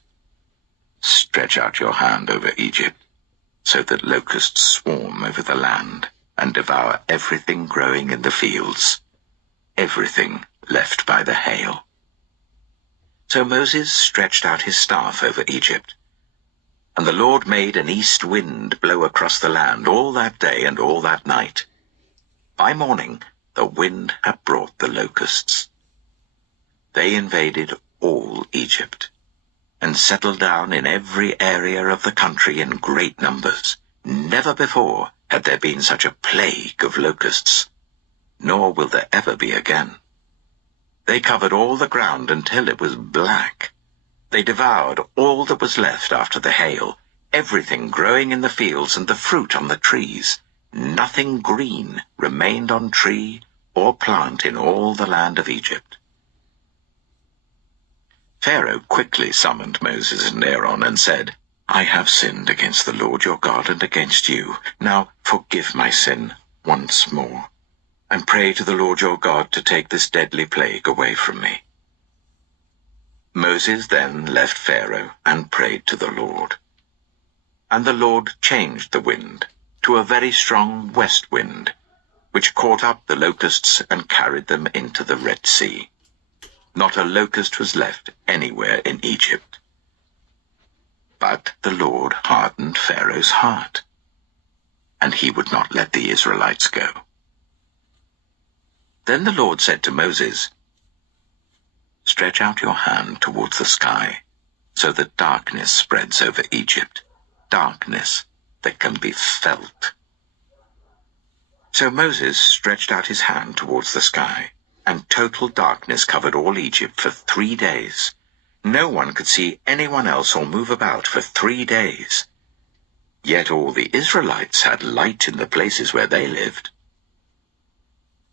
"Stretch out your hand over Egypt, so that locusts swarm over the land and devour everything growing in the fields, everything left by the hail." So Moses stretched out his staff over Egypt, and the Lord made an east wind blow across the land all that day and all that night. By morning the wind had brought the locusts. They invaded all Egypt, and settled down in every area of the country in great numbers. Never before had there been such a plague of locusts, nor will there ever be again. They covered all the ground until it was black. They devoured all that was left after the hail, everything growing in the fields and the fruit on the trees. Nothing green remained on tree or plant in all the land of Egypt. Pharaoh quickly summoned Moses and Aaron and said, I have sinned against the Lord your God and against you. Now forgive my sin once more, and pray to the Lord your God to take this deadly plague away from me." Moses then left Pharaoh and prayed to the Lord. And the Lord changed the wind to a very strong west wind, which caught up the locusts and carried them into the Red Sea. Not a locust was left anywhere in Egypt. But the Lord hardened Pharaoh's heart, and he would not let the Israelites go. Then the Lord said to Moses, "Stretch out your hand towards the sky, so that darkness spreads over Egypt, darkness that can be felt." So Moses stretched out his hand towards the sky, and total darkness covered all Egypt for 3 days. No one could see anyone else or move about for 3 days. Yet all the Israelites had light in the places where they lived.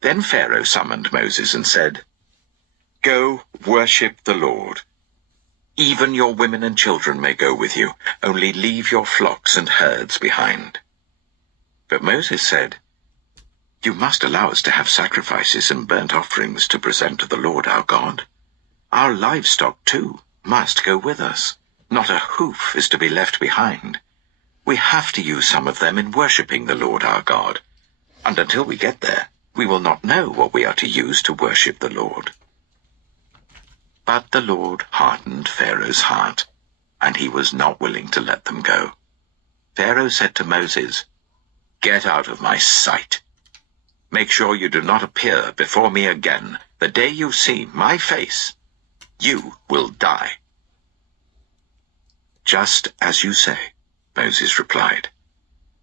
Then Pharaoh summoned Moses and said, "Go, worship the Lord. Even your women and children may go with you, only leave your flocks and herds behind." But Moses said, "You must allow us to have sacrifices and burnt offerings to present to the Lord our God. Our livestock, too, must go with us. Not a hoof is to be left behind. We have to use some of them in worshipping the Lord our God, and until we get there, we will not know what we are to use to worship the Lord." But the Lord hardened Pharaoh's heart, and he was not willing to let them go. Pharaoh said to Moses, "Get out of my sight. Make sure you do not appear before me again. The day you see my face, you will die." "Just as you say," Moses replied.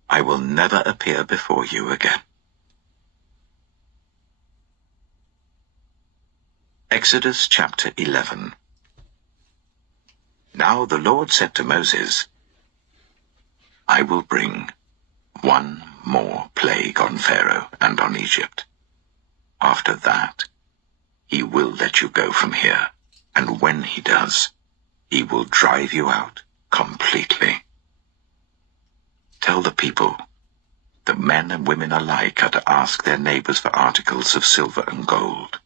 "I will never appear before you again." Exodus chapter 11. Now the Lord said to Moses, "I will bring one more plague on Pharaoh and on Egypt. After that, he will let you go from here, and when he does, he will drive you out completely. Tell the people that men and women alike are to ask their neighbors for articles of silver and gold."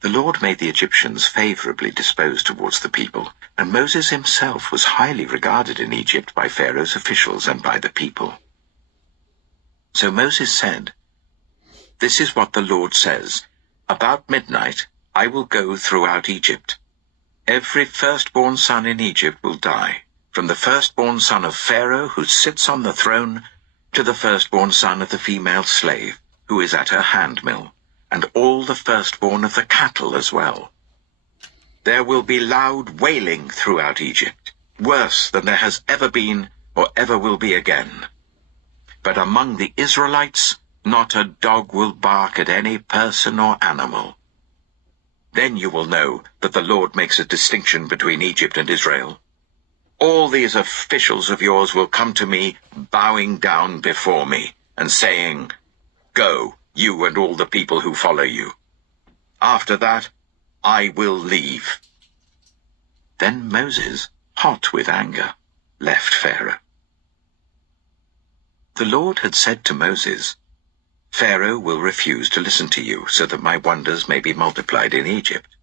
The Lord made the Egyptians favorably disposed towards the people, and Moses himself was highly regarded in Egypt by Pharaoh's officials and by the people. So Moses said, "This is what the Lord says. About midnight I will go throughout Egypt. Every firstborn son in Egypt will die, from the firstborn son of Pharaoh who sits on the throne to the firstborn son of the female slave who is at her handmill, and all the firstborn of the cattle as well. There will be loud wailing throughout Egypt, worse than there has ever been or ever will be again. But among the Israelites, not a dog will bark at any person or animal. Then you will know that the Lord makes a distinction between Egypt and Israel. All these officials of yours will come to me, bowing down before me, and saying, 'Go, you and all the people who follow you.' After that, I will leave." Then Moses, hot with anger, left Pharaoh. The Lord had said to Moses, "Pharaoh will refuse to listen to you, so that my wonders may be multiplied in Egypt."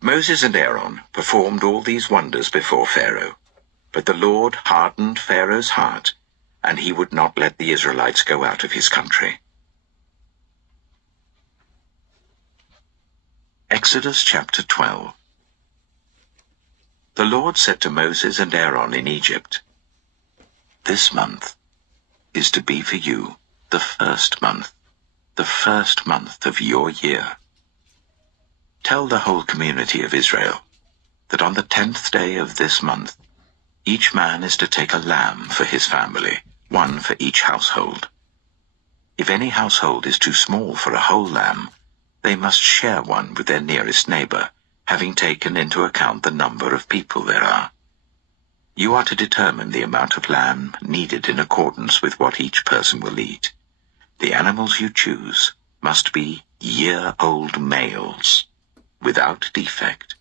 Moses and Aaron performed all these wonders before Pharaoh, but the Lord hardened Pharaoh's heart, and he would not let the Israelites go out of his country. Exodus chapter 12. The Lord said to Moses and Aaron in Egypt, "This month is to be for you the first month of your year. Tell the whole community of Israel that on the 10th day of this month, each man is to take a lamb for his family, one for each household. If any household is too small for a whole lamb, they must share one with their nearest neighbor, having taken into account the number of people there are. You are to determine the amount of lamb needed in accordance with what each person will eat. The animals you choose must be year-old males, without defect,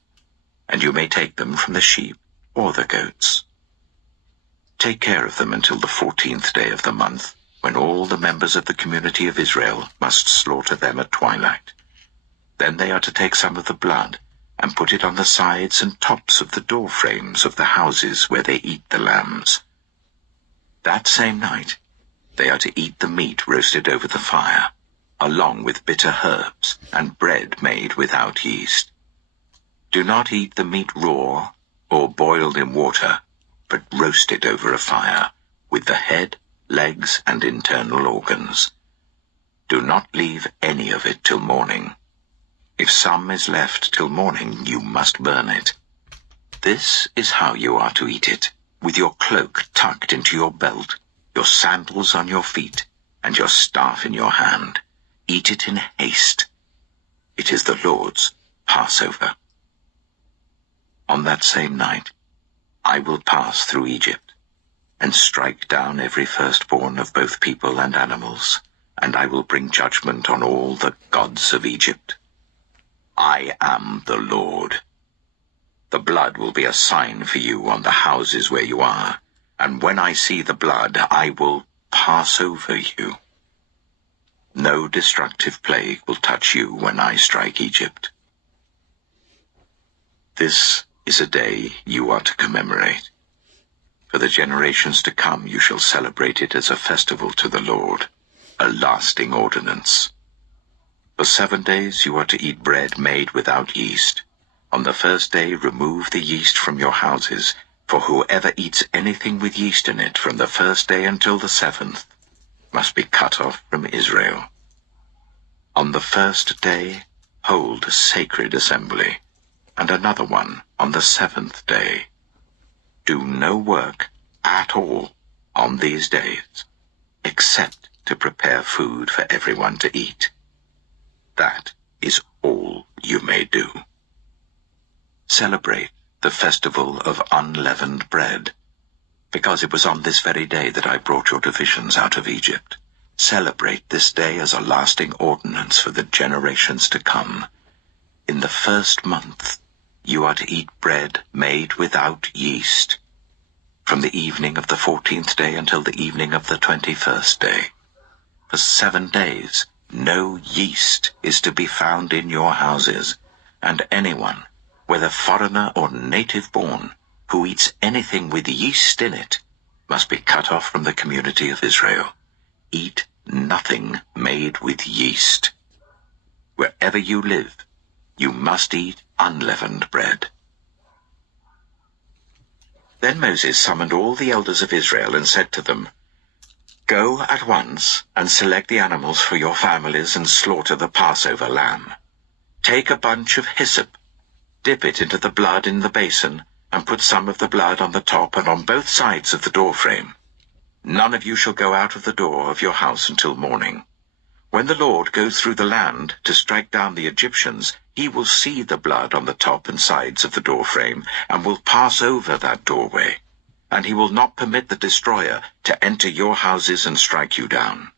and you may take them from the sheep or the goats. Take care of them until the 14th day of the month, when all the members of the community of Israel must slaughter them at twilight. Then they are to take some of the blood and put it on the sides and tops of the door frames of the houses where they eat the lambs. That same night, they are to eat the meat roasted over the fire, along with bitter herbs and bread made without yeast. Do not eat the meat raw or boiled in water, but roast it over a fire, with the head, legs, and internal organs. Do not leave any of it till morning. If some is left till morning, you must burn it. This is how you are to eat it, with your cloak tucked into your belt, your sandals on your feet, and your staff in your hand. Eat it in haste. It is the Lord's Passover. On that same night, I will pass through Egypt, and strike down every firstborn of both people and animals, and I will bring judgment on all the gods of Egypt. I am the Lord. The blood will be a sign for you on the houses where you are, and when I see the blood, I will pass over you. No destructive plague will touch you when I strike Egypt. This is a day you are to commemorate. For the generations to come you shall celebrate it as a festival to the Lord, a lasting ordinance. For 7 days you are to eat bread made without yeast. On the first day remove the yeast from your houses, for whoever eats anything with yeast in it from the first day until the 7th must be cut off from Israel. On the first day hold a sacred assembly, and another one on the 7th day. Do no work at all on these days, except to prepare food for everyone to eat. That is all you may do. Celebrate the festival of unleavened bread, because it was on this very day that I brought your divisions out of Egypt. Celebrate this day as a lasting ordinance for the generations to come. In the first month, you are to eat bread made without yeast, from the evening of the 14th day until the evening of the 21st day. For 7 days, no yeast is to be found in your houses, and anyone, whether foreigner or native-born, who eats anything with yeast in it, must be cut off from the community of Israel. Eat nothing made with yeast. Wherever you live, you must eat unleavened bread. Then Moses summoned all the elders of Israel and said to them, Go at once and select the animals for your families and slaughter the Passover lamb. Take a bunch of hyssop, dip it into the blood in the basin, and put some of the blood on the top and on both sides of the doorframe. None of you shall go out of the door of your house until morning. When the Lord goes through the land to strike down the Egyptians, he will see the blood on the top and sides of the doorframe, and will pass over that doorway, and he will not permit the destroyer to enter your houses and strike you down.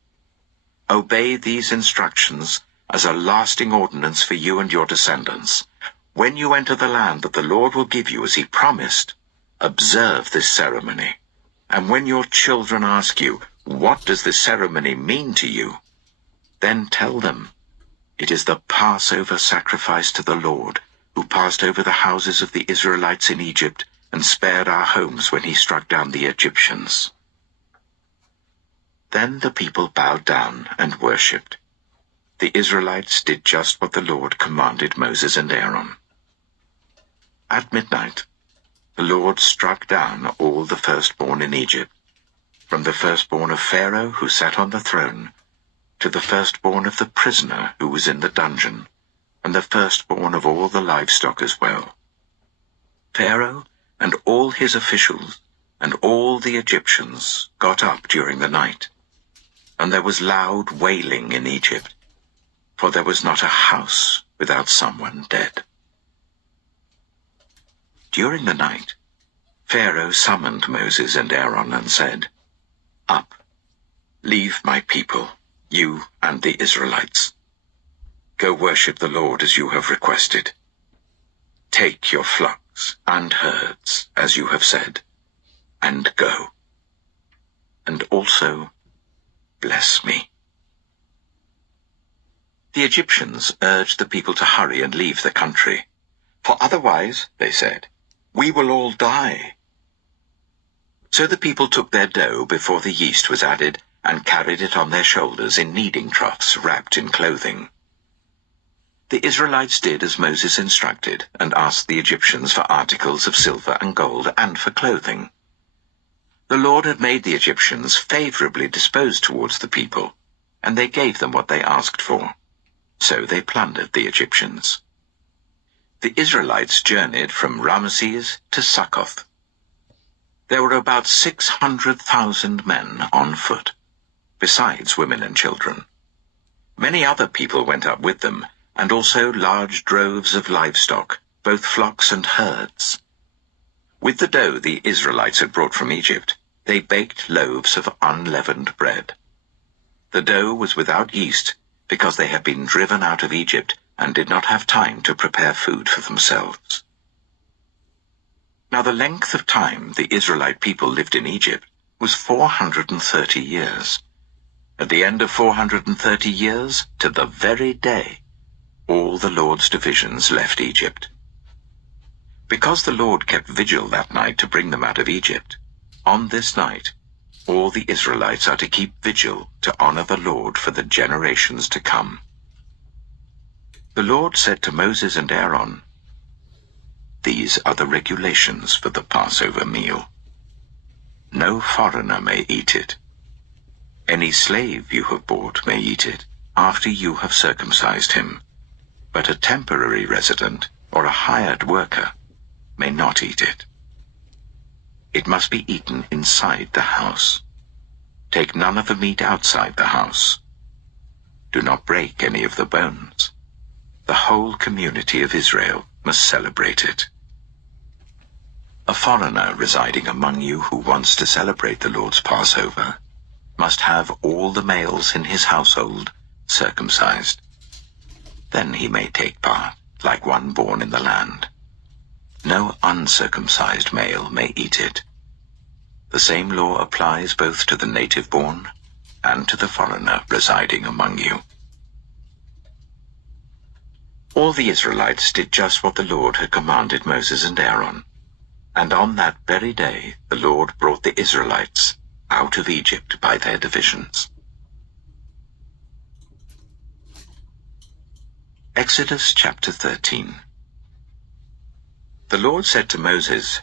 Obey these instructions as a lasting ordinance for you and your descendants. When you enter the land that the Lord will give you as he promised, observe this ceremony. And when your children ask you, What does this ceremony mean to you? Then tell them, It is the Passover sacrifice to the Lord, who passed over the houses of the Israelites in Egypt and spared our homes when he struck down the Egyptians. Then the people bowed down and worshipped. The Israelites did just what the Lord commanded Moses and Aaron. At midnight, the Lord struck down all the firstborn in Egypt, from the firstborn of Pharaoh who sat on the throne, to the firstborn of the prisoner who was in the dungeon, and the firstborn of all the livestock as well. Pharaoh and all his officials and all the Egyptians got up during the night, and there was loud wailing in Egypt, for there was not a house without someone dead. During the night, Pharaoh summoned Moses and Aaron and said, Up, leave my people, you and the Israelites. Go worship the Lord as you have requested. Take your flocks and herds, as you have said, and go. And also bless me." The Egyptians urged the people to hurry and leave the country. "For otherwise," they said, "we will all die." So the people took their dough before the yeast was added and carried it on their shoulders in kneading troughs wrapped in clothing. The Israelites did as Moses instructed and asked the Egyptians for articles of silver and gold and for clothing. The Lord had made the Egyptians favorably disposed towards the people, and they gave them what they asked for. So they plundered the Egyptians. The Israelites journeyed from Ramesses to Succoth. There were about 600,000 men on foot, besides women and children. Many other people went up with them, and also large droves of livestock, both flocks and herds. With the dough the Israelites had brought from Egypt, they baked loaves of unleavened bread. The dough was without yeast, because they had been driven out of Egypt and did not have time to prepare food for themselves. Now the length of time the Israelite people lived in Egypt was 430 years. At the end of 430 years, to the very day, all the Lord's divisions left Egypt. Because the Lord kept vigil that night to bring them out of Egypt, on this night all the Israelites are to keep vigil to honor the Lord for the generations to come. The Lord said to Moses and Aaron, "These are the regulations for the Passover meal. No foreigner may eat it. Any slave you have bought may eat it after you have circumcised him, but a temporary resident or a hired worker may not eat it. It must be eaten inside the house. Take none of the meat outside the house. Do not break any of the bones. The whole community of Israel must celebrate it. A foreigner residing among you who wants to celebrate the Lord's Passover must have all the males in his household circumcised. Then he may take part, like one born in the land. No uncircumcised male may eat it. The same law applies both to the native-born and to the foreigner residing among you." All the Israelites did just what the Lord had commanded Moses and Aaron, and on that very day the Lord brought the Israelites out of Egypt by their divisions. Exodus chapter 13. The Lord said to Moses,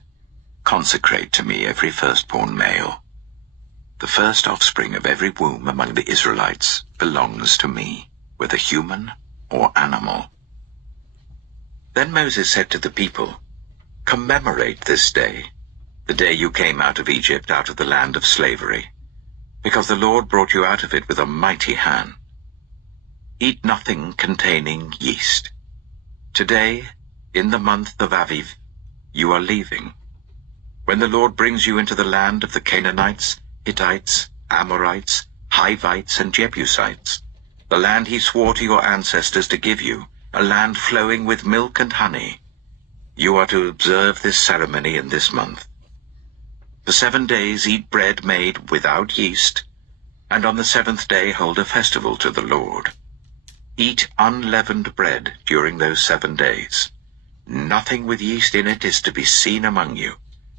"Consecrate to me every firstborn male. The first offspring of every womb among the Israelites belongs to me, whether human or animal." Then Moses said to the people, "Commemorate this day, the day you came out of Egypt, out of the land of slavery, because the Lord brought you out of it with a mighty hand. Eat nothing containing yeast. Today, in the month of Aviv, you are leaving. When the Lord brings you into the land of the Canaanites, Hittites, Amorites, Hivites, and Jebusites, the land he swore to your ancestors to give you, a land flowing with milk and honey, you are to observe this ceremony in this month. For 7 days eat bread made without yeast, and on the 7th day hold a festival to the Lord. Eat unleavened bread during those 7 days. Nothing with yeast in it is to be seen among you,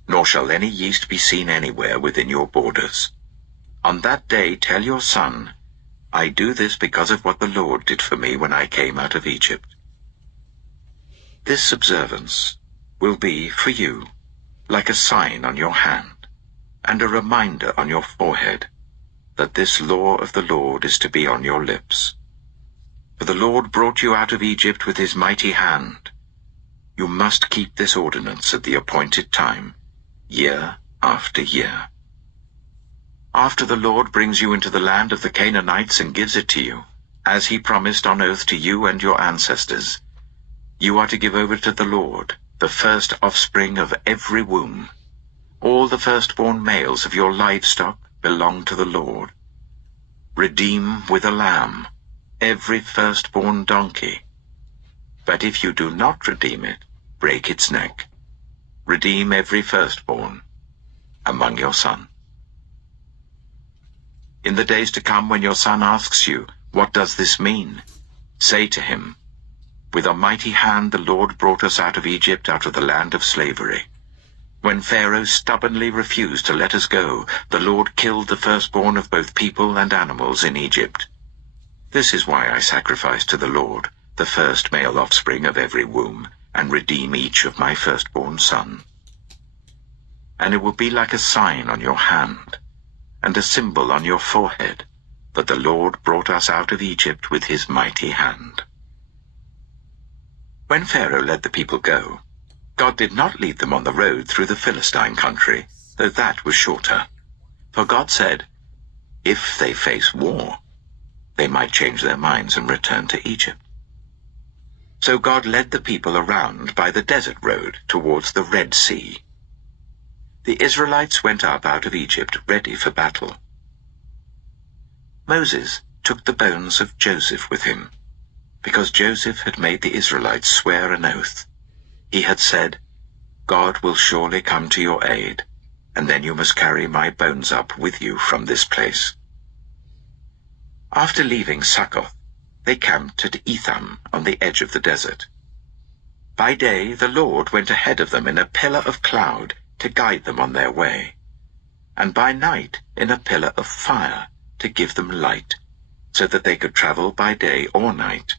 nor shall any yeast be seen anywhere within your borders. On that day tell your son, I do this because of what the Lord did for me when I came out of Egypt. This observance will be for you like a sign on your hand and a reminder on your forehead that this law of the Lord is to be on your lips. For the Lord brought you out of Egypt with his mighty hand. You must keep this ordinance at the appointed time, year after year. After the Lord brings you into the land of the Canaanites and gives it to you, as he promised on oath to you and your ancestors, you are to give over to the Lord the first offspring of every womb. All the firstborn males of your livestock belong to the Lord. Redeem with a lamb every firstborn donkey. But if you do not redeem it, break its neck. Redeem every firstborn among your sons. In the days to come, when your son asks you, "What does this mean?" say to him, "With a mighty hand the Lord brought us out of Egypt, out of the land of slavery. When Pharaoh stubbornly refused to let us go, the Lord killed the firstborn of both people and animals in Egypt. This is why I sacrifice to the Lord the first male offspring of every womb, and redeem each of my firstborn sons. And it will be like a sign on your hand, and a symbol on your forehead, that the Lord brought us out of Egypt with his mighty hand." When Pharaoh let the people go, God did not lead them on the road through the Philistine country, though that was shorter. For God said, if they face war, they might change their minds and return to Egypt. So God led the people around by the desert road towards the Red Sea. The Israelites went up out of Egypt ready for battle. Moses took the bones of Joseph with him, because Joseph had made the Israelites swear an oath. He had said, "God will surely come to your aid, and then you must carry my bones up with you from this place." After leaving Succoth, they camped at Etham on the edge of the desert. By day the Lord went ahead of them in a pillar of cloud to guide them on their way, and by night in a pillar of fire to give them light, so that they could travel by day or night.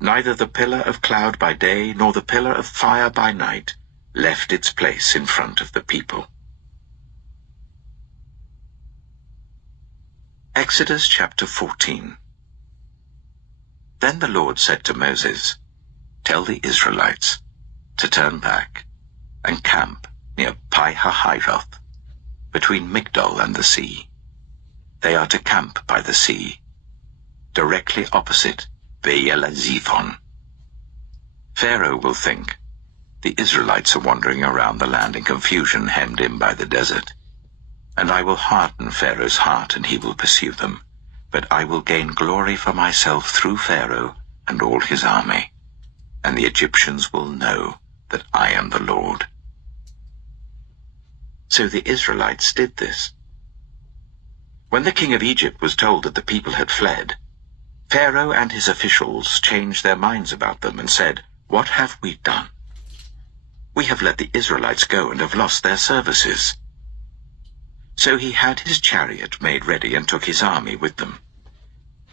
Neither the pillar of cloud by day nor the pillar of fire by night left its place in front of the people. Exodus chapter 14. Then the Lord said to Moses, "Tell the Israelites to turn back and camp near Pi-hahiroth, between Migdol and the sea. They are to camp by the sea, directly opposite Baal-zephon. Pharaoh will think, the Israelites are wandering around the land in confusion, hemmed in by the desert. And I will harden Pharaoh's heart, and he will pursue them. But I will gain glory for myself through Pharaoh and all his army, and the Egyptians will know that I am the Lord." So the Israelites did this. When the king of Egypt was told that the people had fled, Pharaoh and his officials changed their minds about them and said, "What have we done? We have let the Israelites go and have lost their services." So he had his chariot made ready and took his army with them.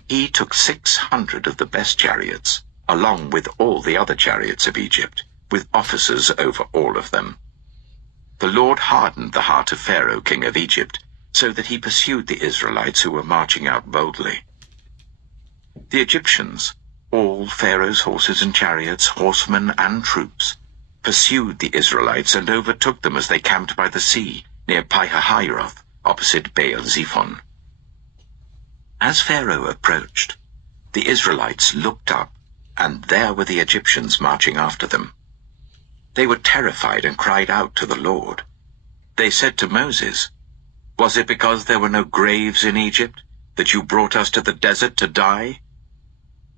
He took 600 of the best chariots, along with all the other chariots of Egypt, with officers over all of them. The Lord hardened the heart of Pharaoh, king of Egypt, so that he pursued the Israelites who were marching out boldly. The Egyptians, all Pharaoh's horses and chariots, horsemen and troops, pursued the Israelites and overtook them as they camped by the sea, near Pi-hahiroth, opposite Baal-zephon. As Pharaoh approached, the Israelites looked up, and there were the Egyptians marching after them. They were terrified and cried out to the Lord. They said to Moses, "Was it because there were no graves in Egypt that you brought us to the desert to die?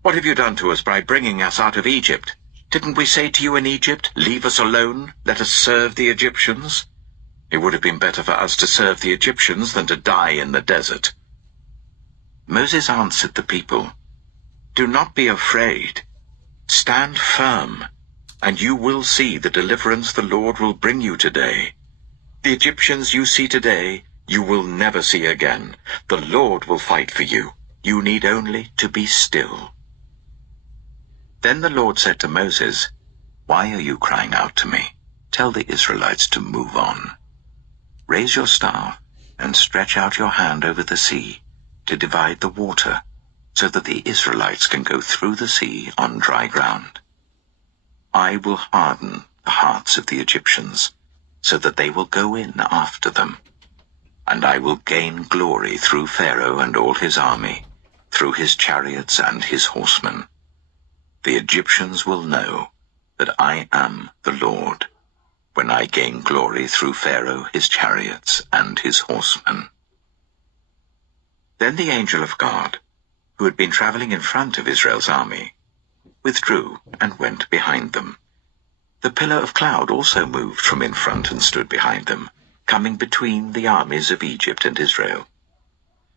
What have you done to us by bringing us out of Egypt? Didn't we say to you in Egypt, 'Leave us alone, let us serve the Egyptians'? It would have been better for us to serve the Egyptians than to die in the desert." Moses answered the people, "Do not be afraid. Stand firm, and you will see the deliverance the Lord will bring you today. The Egyptians you see today, you will never see again. The Lord will fight for you. You need only to be still." Then the Lord said to Moses, "Why are you crying out to me? Tell the Israelites to move on. Raise your staff and stretch out your hand over the sea to divide the water, so that the Israelites can go through the sea on dry ground. I will harden the hearts of the Egyptians, so that they will go in after them. And I will gain glory through Pharaoh and all his army, through his chariots and his horsemen. The Egyptians will know that I am the Lord, when I gain glory through Pharaoh, his chariots, and his horsemen." Then the angel of God, who had been traveling in front of Israel's army, withdrew and went behind them. The pillar of cloud also moved from in front and stood behind them, coming between the armies of Egypt and Israel.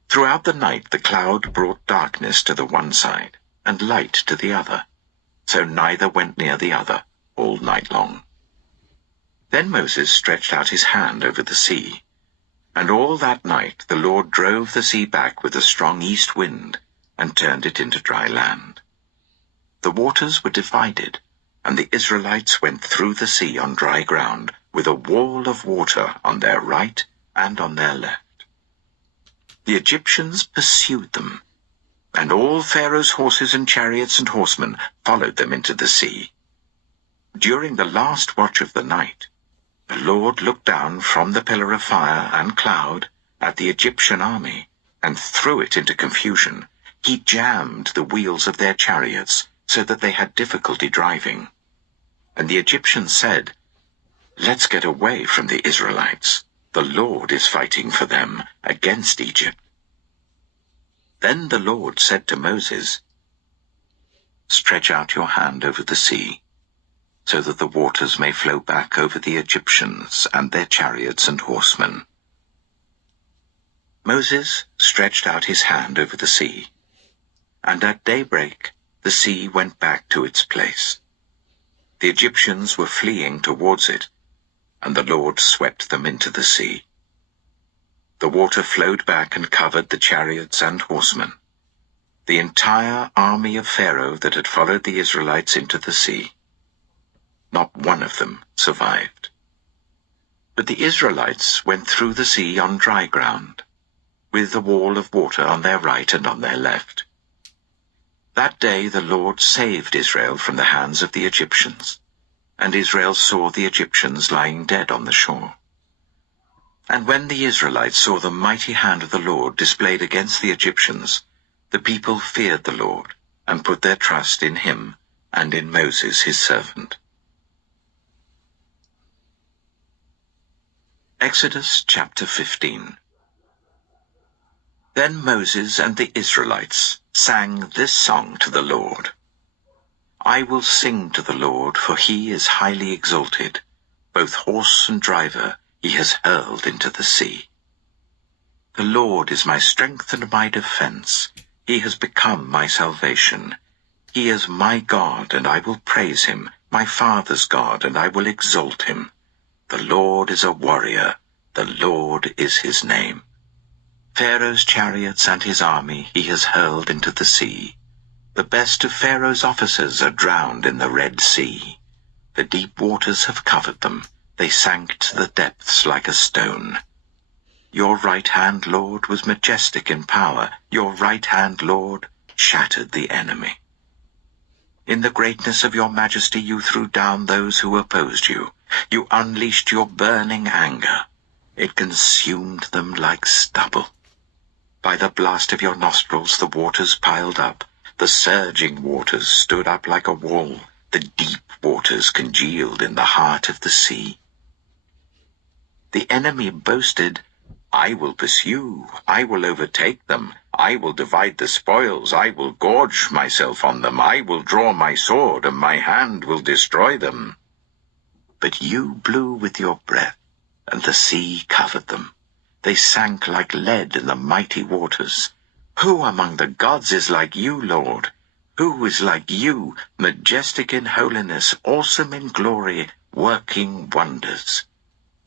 Throughout the night the cloud brought darkness to the one side and light to the other, so neither went near the other all night long. Then Moses stretched out his hand over the sea, and all that night the Lord drove the sea back with a strong east wind and turned it into dry land. The waters were divided, and the Israelites went through the sea on dry ground, with a wall of water on their right and on their left. The Egyptians pursued them, and all Pharaoh's horses and chariots and horsemen followed them into the sea. During the last watch of the night, the Lord looked down from the pillar of fire and cloud at the Egyptian army and threw it into confusion. He jammed the wheels of their chariots so that they had difficulty driving. And the Egyptians said, "Let's get away from the Israelites. The Lord is fighting for them against Egypt." Then the Lord said to Moses, "Stretch out your hand over the sea, so that the waters may flow back over the Egyptians and their chariots and horsemen." Moses stretched out his hand over the sea, and at daybreak the sea went back to its place. The Egyptians were fleeing towards it, and the Lord swept them into the sea. The water flowed back and covered the chariots and horsemen, the entire army of Pharaoh that had followed the Israelites into the sea. Not one of them survived. But the Israelites went through the sea on dry ground, with a wall of water on their right and on their left. That day the Lord saved Israel from the hands of the Egyptians, and Israel saw the Egyptians lying dead on the shore. And when the Israelites saw the mighty hand of the Lord displayed against the Egyptians, the people feared the Lord and put their trust in him and in Moses his servant. Exodus chapter 15. Then Moses and the Israelites sang this song to the Lord. "I will sing to the Lord, for he is highly exalted. Both horse and driver he has hurled into the sea. The Lord is my strength and my defense. He has become my salvation. He is my God, and I will praise him, my father's God, and I will exalt him. The Lord is a warrior. The Lord is his name. Pharaoh's chariots and his army he has hurled into the sea. The best of Pharaoh's officers are drowned in the Red Sea. The deep waters have covered them. They sank to the depths like a stone. Your right hand, Lord, was majestic in power. Your right hand, Lord, shattered the enemy. In the greatness of your majesty you threw down those who opposed you. You unleashed your burning anger. It consumed them like stubble. By the blast of your nostrils the waters piled up. The surging waters stood up like a wall. The deep waters congealed in the heart of the sea. The enemy boasted, "I will pursue, I will overtake them, I will divide the spoils, I will gorge myself on them, I will draw my sword, and my hand will destroy them." But you blew with your breath, and the sea covered them. They sank like lead in the mighty waters. Who among the gods is like you, Lord? Who is like you, majestic in holiness, awesome in glory, working wonders?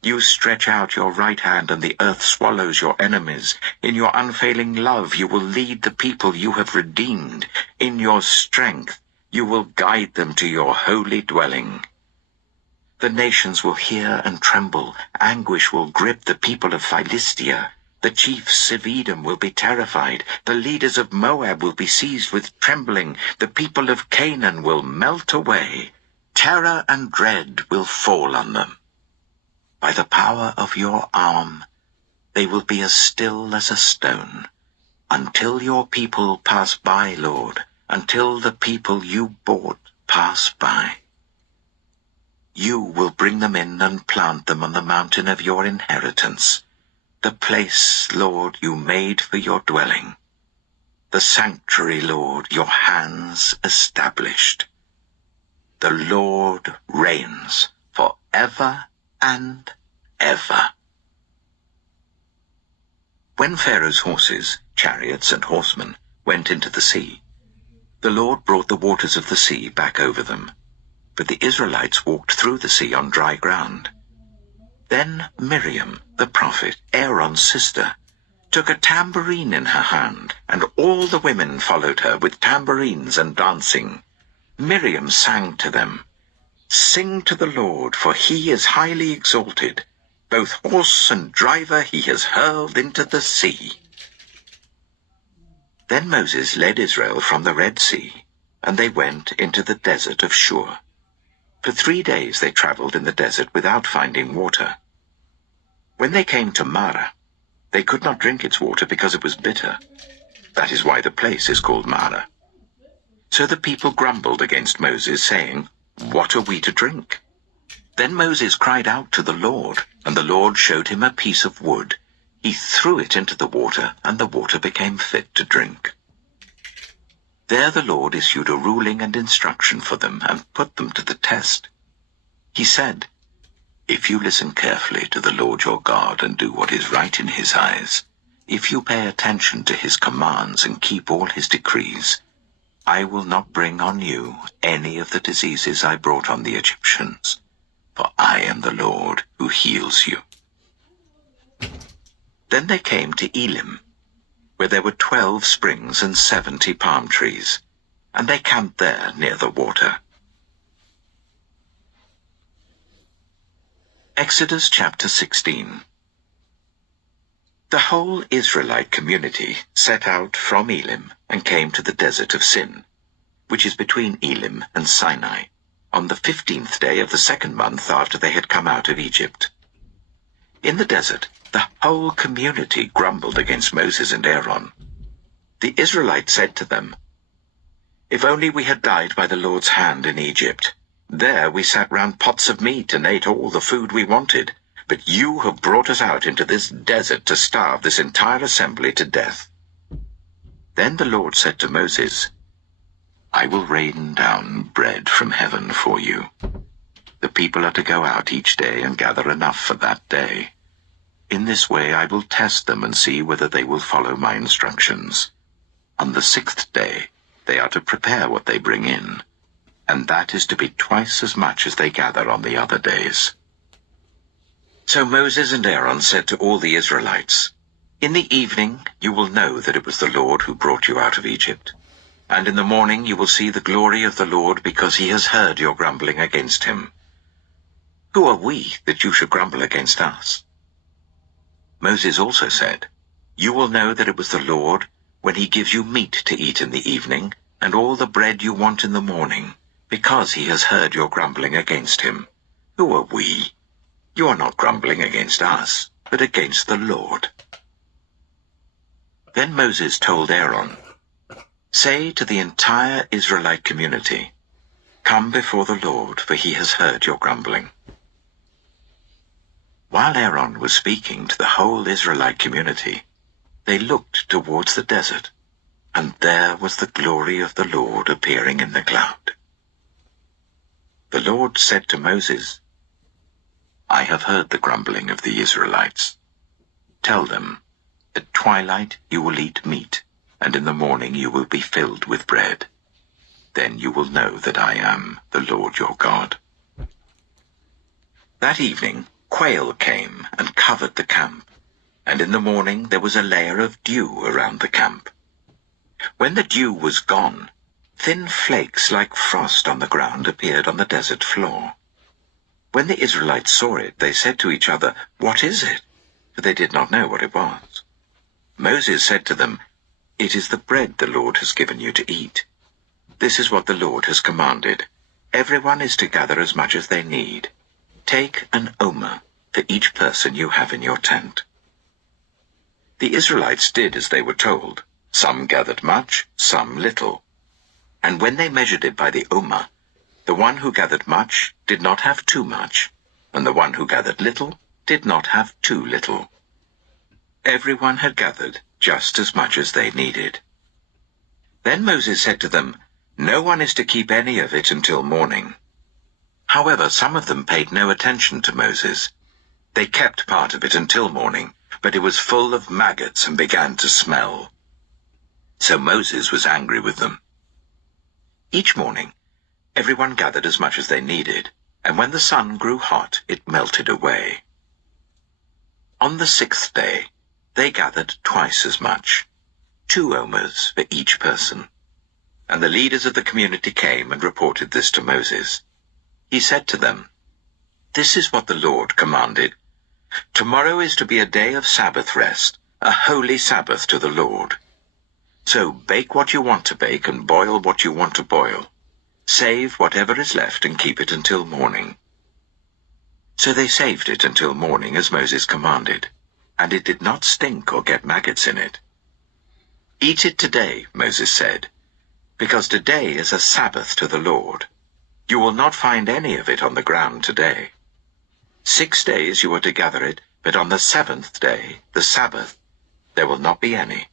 You stretch out your right hand, and the earth swallows your enemies. In your unfailing love you will lead the people you have redeemed. In your strength you will guide them to your holy dwelling. The nations will hear and tremble. Anguish will grip the people of Philistia. The chiefs of Edom will be terrified. The leaders of Moab will be seized with trembling. The people of Canaan will melt away. Terror and dread will fall on them. By the power of your arm, they will be as still as a stone, until your people pass by, Lord, until the people you bought pass by. You will bring them in and plant them on the mountain of your inheritance, the place, Lord, you made for your dwelling, the sanctuary, Lord, your hands established. The Lord reigns forever and ever. When Pharaoh's horses, chariots, and horsemen went into the sea, the Lord brought the waters of the sea back over them, but the Israelites walked through the sea on dry ground. Then Miriam, the prophet, Aaron's sister, took a tambourine in her hand, and all the women followed her with tambourines and dancing. Miriam sang to them, "Sing to the Lord, for he is highly exalted. Both horse and driver he has hurled into the sea." Then Moses led Israel from the Red Sea, and they went into the desert of Shur. For 3 days they traveled in the desert without finding water. When they came to Marah, they could not drink its water because it was bitter. That is why the place is called Marah. So the people grumbled against Moses, saying, "What are we to drink?" Then Moses cried out to the Lord, and the Lord showed him a piece of wood. He threw it into the water, and the water became fit to drink. There the Lord issued a ruling and instruction for them and put them to the test. He said, "If you listen carefully to the Lord your God and do what is right in his eyes, if you pay attention to his commands and keep all his decrees, I will not bring on you any of the diseases I brought on the Egyptians, for I am the Lord who heals you." Then they came to Elim, where there were 12 springs and 70 palm trees, and they camped there near the water. Exodus chapter 16. The whole Israelite community set out from Elim and came to the desert of Sin, which is between Elim and Sinai, on the 15th day of the 2nd month after they had come out of Egypt. In the desert, the whole community grumbled against Moses and Aaron. The Israelites said to them, "If only we had died by the Lord's hand in Egypt. There we sat round pots of meat and ate all the food we wanted. But you have brought us out into this desert to starve this entire assembly to death." Then the Lord said to Moses, "I will rain down bread from heaven for you. The people are to go out each day and gather enough for that day. In this way I will test them and see whether they will follow my instructions. On the 6th day they are to prepare what they bring in, and that is to be twice as much as they gather on the other days." So Moses and Aaron said to all the Israelites, "In the evening you will know that it was the Lord who brought you out of Egypt, and in the morning you will see the glory of the Lord, because he has heard your grumbling against him. Who are we that you should grumble against us?" Moses also said, "You will know that it was the Lord when he gives you meat to eat in the evening and all the bread you want in the morning, because he has heard your grumbling against him. Who are we? You are not grumbling against us, but against the Lord." Then Moses told Aaron, "Say to the entire Israelite community, 'Come before the Lord, for he has heard your grumbling.'" While Aaron was speaking to the whole Israelite community, they looked towards the desert, and there was the glory of the Lord appearing in the cloud. The Lord said to Moses, "I have heard the grumbling of the Israelites. Tell them, at twilight you will eat meat, and in the morning you will be filled with bread. Then you will know that I am the Lord your God." That evening quail came and covered the camp, and in the morning there was a layer of dew around the camp. When the dew was gone, thin flakes like frost on the ground appeared on the desert floor. When the Israelites saw it, they said to each other, "What is it?" For they did not know what it was. Moses said to them, "It is the bread the Lord has given you to eat. This is what the Lord has commanded. Everyone is to gather as much as they need. Take an omer for each person you have in your tent." The Israelites did as they were told. Some gathered much, some little. And when they measured it by the omer, the one who gathered much did not have too much, and the one who gathered little did not have too little. Everyone had gathered just as much as they needed. Then Moses said to them, "No one is to keep any of it until morning. However, some of them paid no attention to Moses. They kept part of it until morning, but it was full of maggots and began to smell. So Moses was angry with them. Each morning, everyone gathered as much as they needed, and when the sun grew hot, it melted away. On the 6th day, they gathered twice as much, 2 omers for each person. And the leaders of the community came and reported this to Moses. He said to them, "This is what the Lord commanded. Tomorrow is to be a day of Sabbath rest, a holy Sabbath to the Lord. So bake what you want to bake and boil what you want to boil. Save whatever is left and keep it until morning." So they saved it until morning as Moses commanded, and it did not stink or get maggots in it. "Eat it today," Moses said, "because today is a Sabbath to the Lord. You will not find any of it on the ground today. 6 days you are to gather it, but on the 7th day, the Sabbath, there will not be any."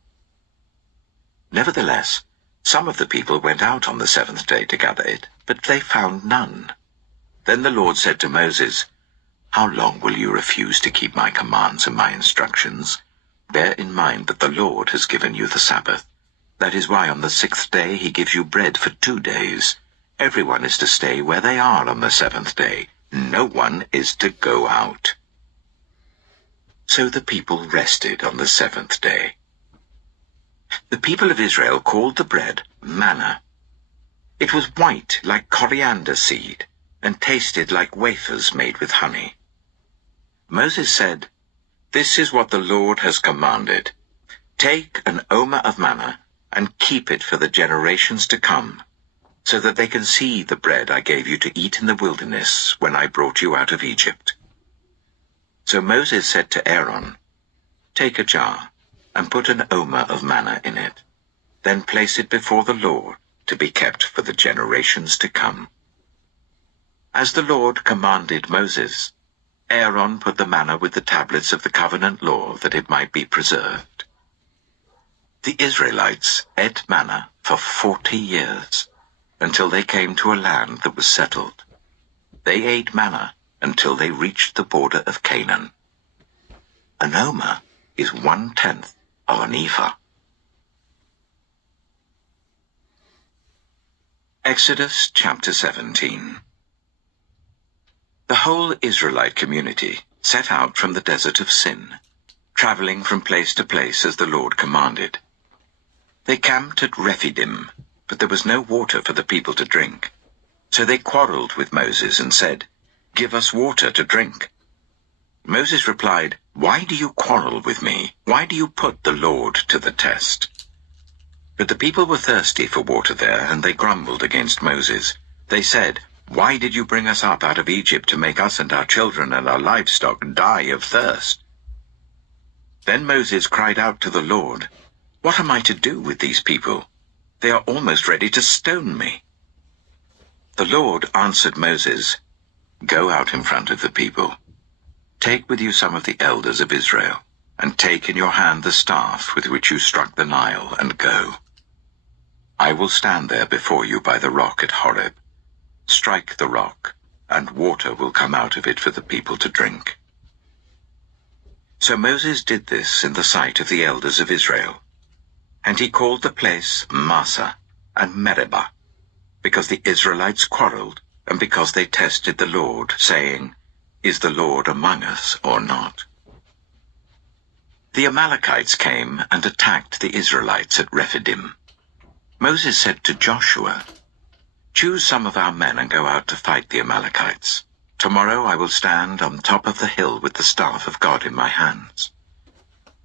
Nevertheless, some of the people went out on the 7th day to gather it, but they found none. Then the Lord said to Moses, "How long will you refuse to keep my commands and my instructions? Bear in mind that the Lord has given you the Sabbath. That is why on the 6th day he gives you bread for 2 days. Everyone is to stay where they are on the 7th day. No one is to go out." So the people rested on the 7th day. The people of Israel called the bread manna. It was white like coriander seed and tasted like wafers made with honey. Moses said, "This is what the Lord has commanded. Take an omer of manna and keep it for the generations to come, so that they can see the bread I gave you to eat in the wilderness when I brought you out of Egypt." So Moses said to Aaron, "Take a jar and put an omer of manna in it. Then place it before the Lord to be kept for the generations to come." As the Lord commanded Moses, Aaron put the manna with the tablets of the covenant law that it might be preserved. The Israelites ate manna for 40 years, until they came to a land that was settled. They ate manna until they reached the border of Canaan. An omer is 1/10 of an ephah. Exodus chapter 17. The whole Israelite community set out from the desert of Sin, traveling from place to place as the Lord commanded. They camped at Rephidim, but there was no water for the people to drink. So they quarreled with Moses and said, "Give us water to drink." Moses replied, "Why do you quarrel with me? Why do you put the Lord to the test?" But the people were thirsty for water there, and they grumbled against Moses. They said, "Why did you bring us up out of Egypt to make us and our children and our livestock die of thirst?" Then Moses cried out to the Lord, "What am I to do with these people? They are almost ready to stone me." The Lord answered Moses, "Go out in front of the people. Take with you some of the elders of Israel, and take in your hand the staff with which you struck the Nile, and go. I will stand there before you by the rock at Horeb. Strike the rock, and water will come out of it for the people to drink." So Moses did this in the sight of the elders of Israel. And he called the place Massah and Meribah, because the Israelites quarreled, and because they tested the Lord, saying, "Is the Lord among us or not?" The Amalekites came and attacked the Israelites at Rephidim. Moses said to Joshua, "Choose some of our men and go out to fight the Amalekites. Tomorrow I will stand on top of the hill with the staff of God in my hands."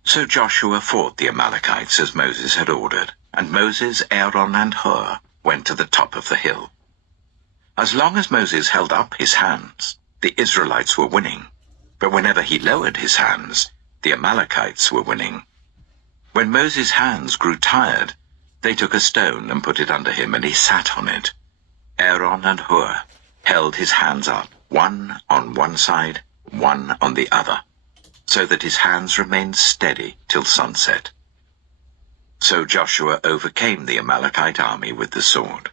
So Joshua fought the Amalekites as Moses had ordered, and Moses, Aaron, and Hur went to the top of the hill. As long as Moses held up his hands, the Israelites were winning, but whenever he lowered his hands, the Amalekites were winning. When Moses' hands grew tired, they took a stone and put it under him, and he sat on it. Aaron and Hur held his hands up, one on one side, one on the other, so that his hands remained steady till sunset. So Joshua overcame the Amalekite army with the sword.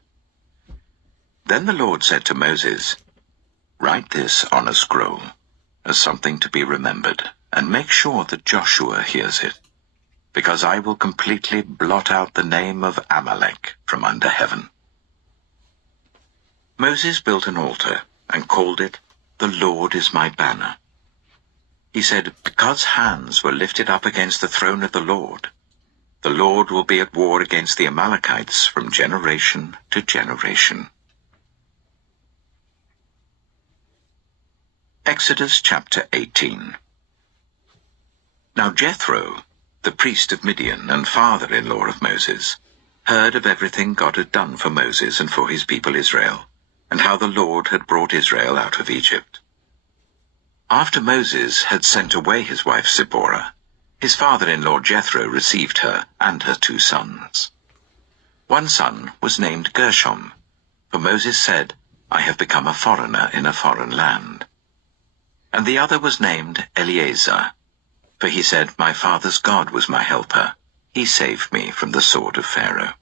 Then the Lord said to Moses, Write this on a scroll as something to be remembered, and make sure that Joshua hears it, because I will completely blot out the name of Amalek from under heaven." Moses built an altar and called it, "The Lord is my banner." He said, because hands were lifted up against the throne of the Lord will be at war against the Amalekites from generation to generation. Exodus chapter 18. Now Jethro, the priest of Midian and father-in-law of Moses, heard of everything God had done for Moses and for his people Israel, and how the Lord had brought Israel out of Egypt. After Moses had sent away his wife Zipporah, his father-in-law Jethro received her and her 2 sons. One son was named Gershom, for Moses said, "I have become a foreigner in a foreign land." And the other was named Eleazar, for he said, "My father's God was my helper. He saved me from the sword of Pharaoh."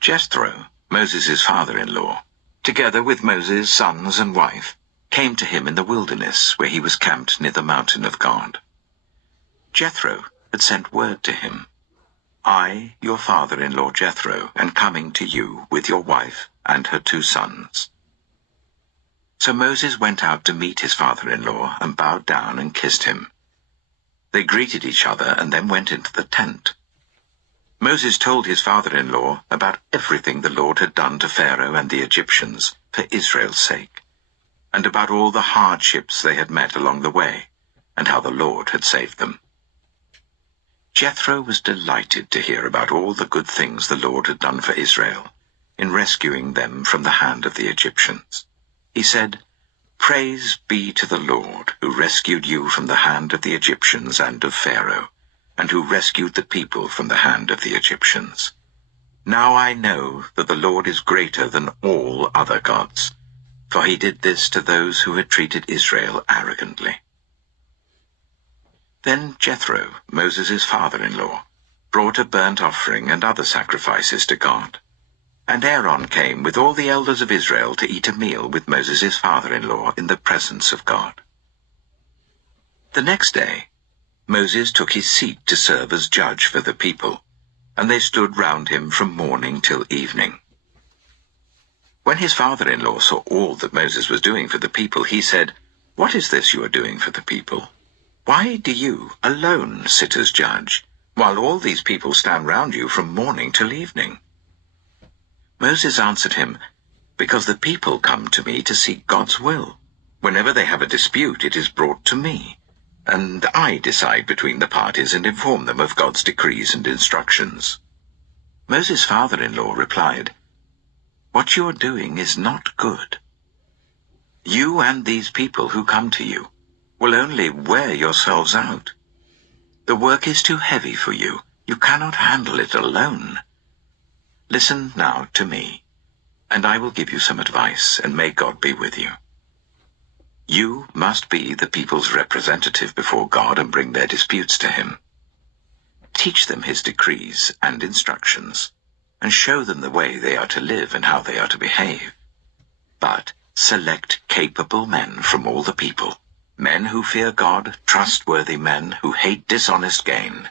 Jethro, Moses' father-in-law, together with Moses' sons and wife, came to him in the wilderness where he was camped near the mountain of God. Jethro had sent word to him, "I, your father-in-law Jethro, am coming to you with your wife and her 2 sons." So Moses went out to meet his father-in-law and bowed down and kissed him. They greeted each other and then went into the tent. Moses told his father-in-law about everything the Lord had done to Pharaoh and the Egyptians for Israel's sake, and about all the hardships they had met along the way, and how the Lord had saved them. Jethro was delighted to hear about all the good things the Lord had done for Israel in rescuing them from the hand of the Egyptians. He said, "Praise be to the Lord, who rescued you from the hand of the Egyptians and of Pharaoh, and who rescued the people from the hand of the Egyptians. Now I know that the Lord is greater than all other gods, for he did this to those who had treated Israel arrogantly." Then Jethro, Moses' father-in-law, brought a burnt offering and other sacrifices to God. And Aaron came with all the elders of Israel to eat a meal with Moses' father-in-law in the presence of God. The next day, Moses took his seat to serve as judge for the people, and they stood round him from morning till evening. When his father-in-law saw all that Moses was doing for the people, he said, "What is this you are doing for the people? Why do you alone sit as judge, while all these people stand round you from morning till evening?" Moses answered him, "Because the people come to me to seek God's will. Whenever they have a dispute, it is brought to me, and I decide between the parties and inform them of God's decrees and instructions." Moses' father-in-law replied, "What you are doing is not good. You and these people who come to you will only wear yourselves out. The work is too heavy for you. You cannot handle it alone. Listen now to me, and I will give you some advice, and may God be with you. You must be the people's representative before God and bring their disputes to him. Teach them his decrees and instructions, and show them the way they are to live and how they are to behave. But select capable men from all the people, men who fear God, trustworthy men who hate dishonest gain,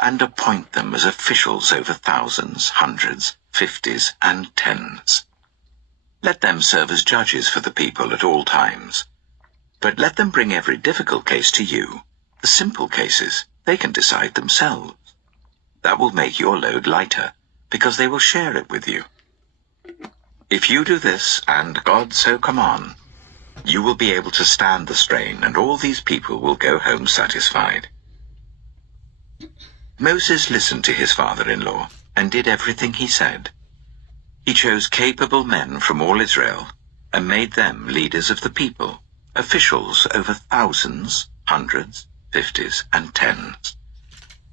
and appoint them as officials over thousands, hundreds, fifties, and tens. Let them serve as judges for the people at all times. But let them bring every difficult case to you. The simple cases they can decide themselves. That will make your load lighter, because they will share it with you. If you do this, and God so command, you will be able to stand the strain, and all these people will go home satisfied." Moses listened to his father-in-law and did everything he said. He chose capable men from all Israel and made them leaders of the people, officials over thousands, hundreds, fifties, and tens.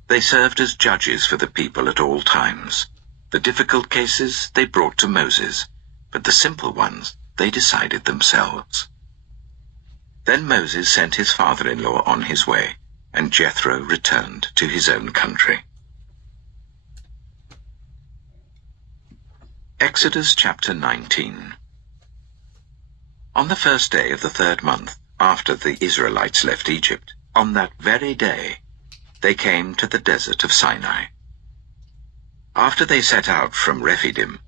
They served as judges for the people at all times. The difficult cases they brought to Moses, but the simple ones they decided themselves. Then Moses sent his father-in-law on his way, and Jethro returned to his own country. Exodus chapter 19. On the first day of the 3rd month, after the Israelites left Egypt, on that very day, they came to the desert of Sinai. After they set out from Rephidim,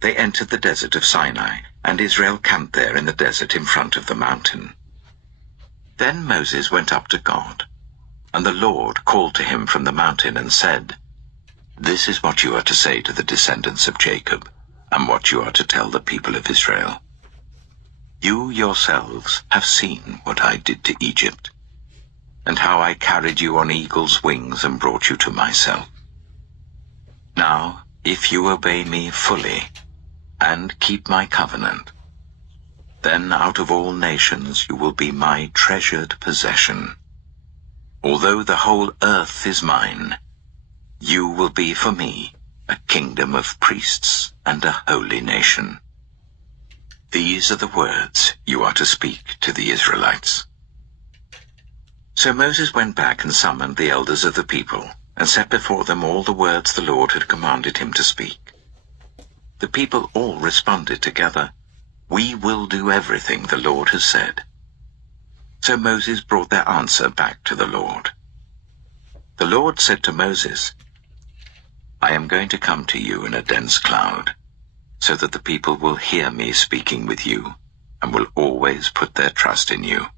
they entered the desert of Sinai, and Israel camped there in the desert in front of the mountain. Then Moses went up to God, and the Lord called to him from the mountain and said, "This is what you are to say to the descendants of Jacob, and what you are to tell the people of Israel. You yourselves have seen what I did to Egypt, and how I carried you on eagle's wings and brought you to myself. Now, if you obey me fully, and keep my covenant, then out of all nations you will be my treasured possession. Although the whole earth is mine, you will be for me a kingdom of priests and a holy nation. These are the words you are to speak to the Israelites." So Moses went back and summoned the elders of the people, and set before them all the words the Lord had commanded him to speak. The people all responded together, "We will do everything the Lord has said." So Moses brought their answer back to the Lord. The Lord said to Moses, "I am going to come to you in a dense cloud, so that the people will hear me speaking with you, and will always put their trust in you."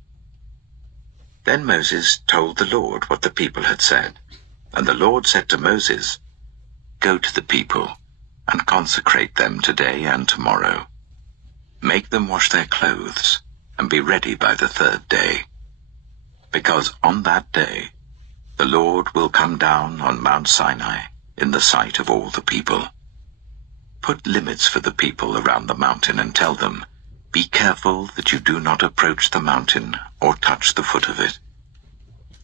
Then Moses told the Lord what the people had said, and the Lord said to Moses, "Go to the people, and consecrate them today and tomorrow. Make them wash their clothes, and be ready by the 3rd day. Because on that day the Lord will come down on Mount Sinai in the sight of all the people. Put limits for the people around the mountain and tell them, 'Be careful that you do not approach the mountain or touch the foot of it.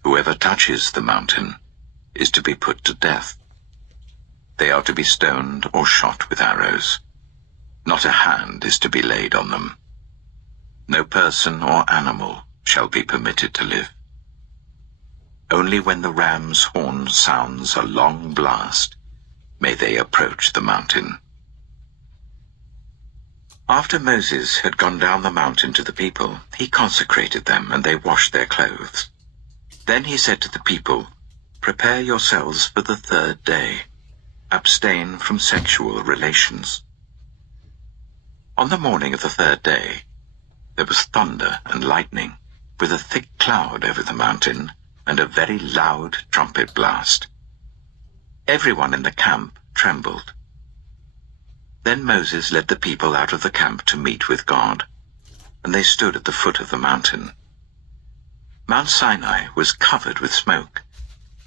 Whoever touches the mountain is to be put to death. They are to be stoned or shot with arrows. Not a hand is to be laid on them. No person or animal shall be permitted to live. Only when the ram's horn sounds a long blast may they approach the mountain." After Moses had gone down the mountain to the people, he consecrated them, and they washed their clothes. Then he said to the people, "Prepare yourselves for the 3rd day. Abstain from sexual relations." On the morning of the 3rd day, there was thunder and lightning, with a thick cloud over the mountain, and a very loud trumpet blast. Everyone in the camp trembled. Then Moses led the people out of the camp to meet with God, and they stood at the foot of the mountain. Mount Sinai was covered with smoke,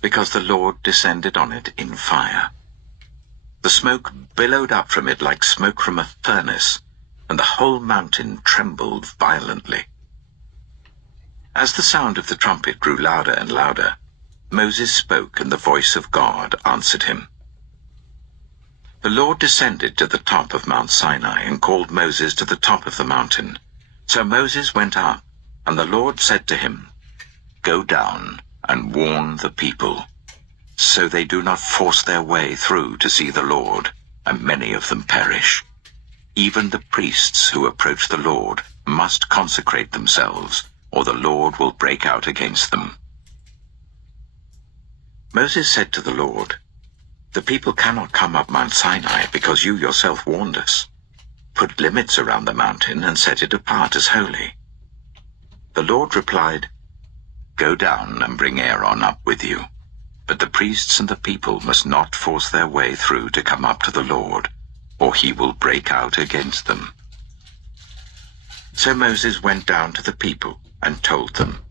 because the Lord descended on it in fire. The smoke billowed up from it like smoke from a furnace, and the whole mountain trembled violently. As the sound of the trumpet grew louder and louder, Moses spoke, and the voice of God answered him. The Lord descended to the top of Mount Sinai and called Moses to the top of the mountain. So Moses went up, and the Lord said to him, "Go down and warn the people, so they do not force their way through to see the Lord, and many of them perish. Even the priests who approach the Lord must consecrate themselves, or the Lord will break out against them." Moses said to the Lord, "The people cannot come up Mount Sinai because you yourself warned us. Put limits around the mountain and set it apart as holy." The Lord replied, "Go down and bring Aaron up with you, but the priests and the people must not force their way through to come up to the Lord, or he will break out against them." So Moses went down to the people and told them.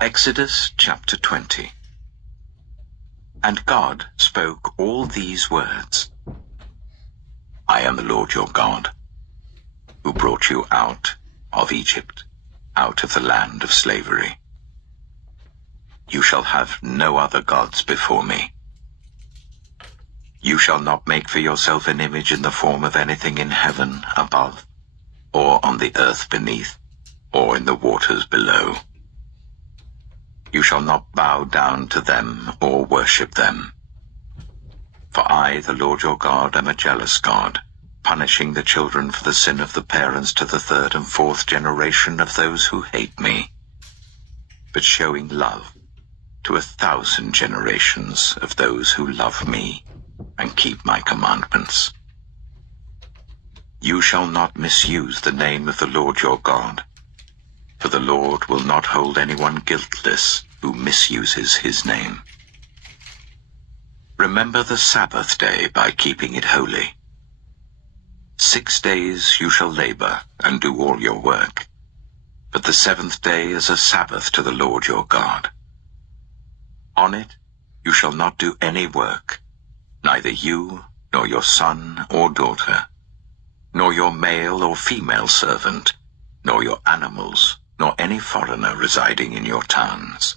Exodus chapter 20. And God spoke all these words. "I am the Lord your God, who brought you out of Egypt, out of the land of slavery. You shall have no other gods before me. You shall not make for yourself an image in the form of anything in heaven above, or on the earth beneath, or in the waters below. You shall not bow down to them or worship them. For I, the Lord your God, am a jealous God, punishing the children for the sin of the parents to the third and fourth generation of those who hate me, but showing love to 1,000 generations of those who love me and keep my commandments. You shall not misuse the name of the Lord your God, for the Lord will not hold anyone guiltless who misuses his name. Remember the Sabbath day by keeping it holy. 6 days you shall labor and do all your work, but the seventh day is a Sabbath to the Lord your God. On it you shall not do any work, neither you, nor your son or daughter, nor your male or female servant, nor your animals, nor any foreigner residing in your towns.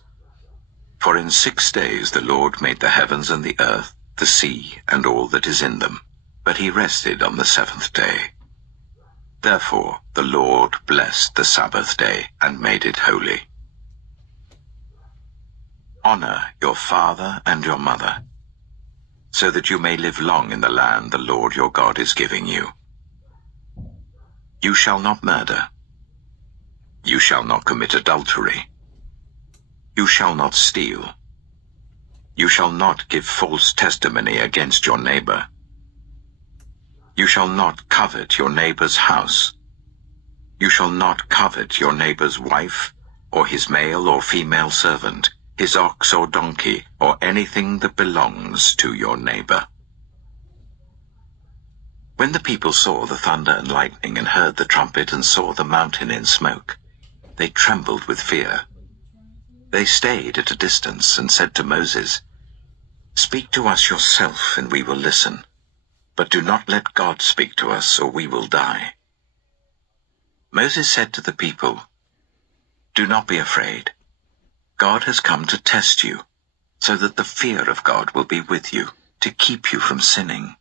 For in 6 days the Lord made the heavens and the earth, the sea, and all that is in them, but he rested on the seventh day. Therefore the Lord blessed the Sabbath day and made it holy. Honor your father and your mother, so that you may live long in the land the Lord your God is giving you. You shall not murder. You shall not commit adultery. You shall not steal. You shall not give false testimony against your neighbor. You shall not covet your neighbor's house. You shall not covet your neighbor's wife, or his male or female servant, his ox or donkey, or anything that belongs to your neighbor. When the people saw the thunder and lightning and heard the trumpet and saw the mountain in smoke, they trembled with fear. They stayed at a distance and said to Moses, "Speak to us yourself, and we will listen. But do not let God speak to us, or we will die." Moses said to the people, "Do not be afraid. God has come to test you, so that the fear of God will be with you, to keep you from sinning."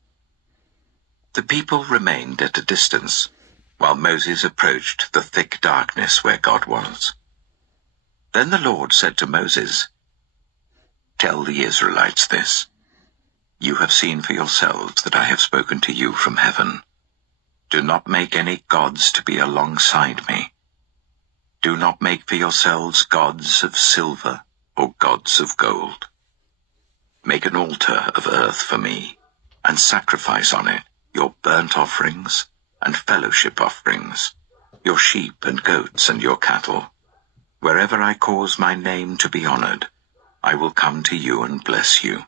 The people remained at a distance, while Moses approached the thick darkness where God was. Then the Lord said to Moses, "Tell the Israelites this. You have seen for yourselves that I have spoken to you from heaven. Do not make any gods to be alongside me. Do not make for yourselves gods of silver or gods of gold. Make an altar of earth for me, and sacrifice on it your burnt offerings and fellowship offerings, your sheep and goats and your cattle. Wherever I cause my name to be honored, I will come to you and bless you.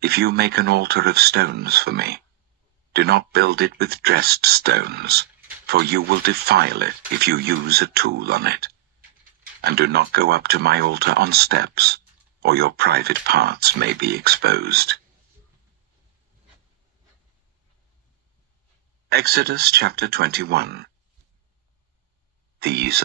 If you make an altar of stones for me, do not build it with dressed stones, for you will defile it if you use a tool on it. And do not go up to my altar on steps, or your private parts may be exposed." Exodus chapter 21. These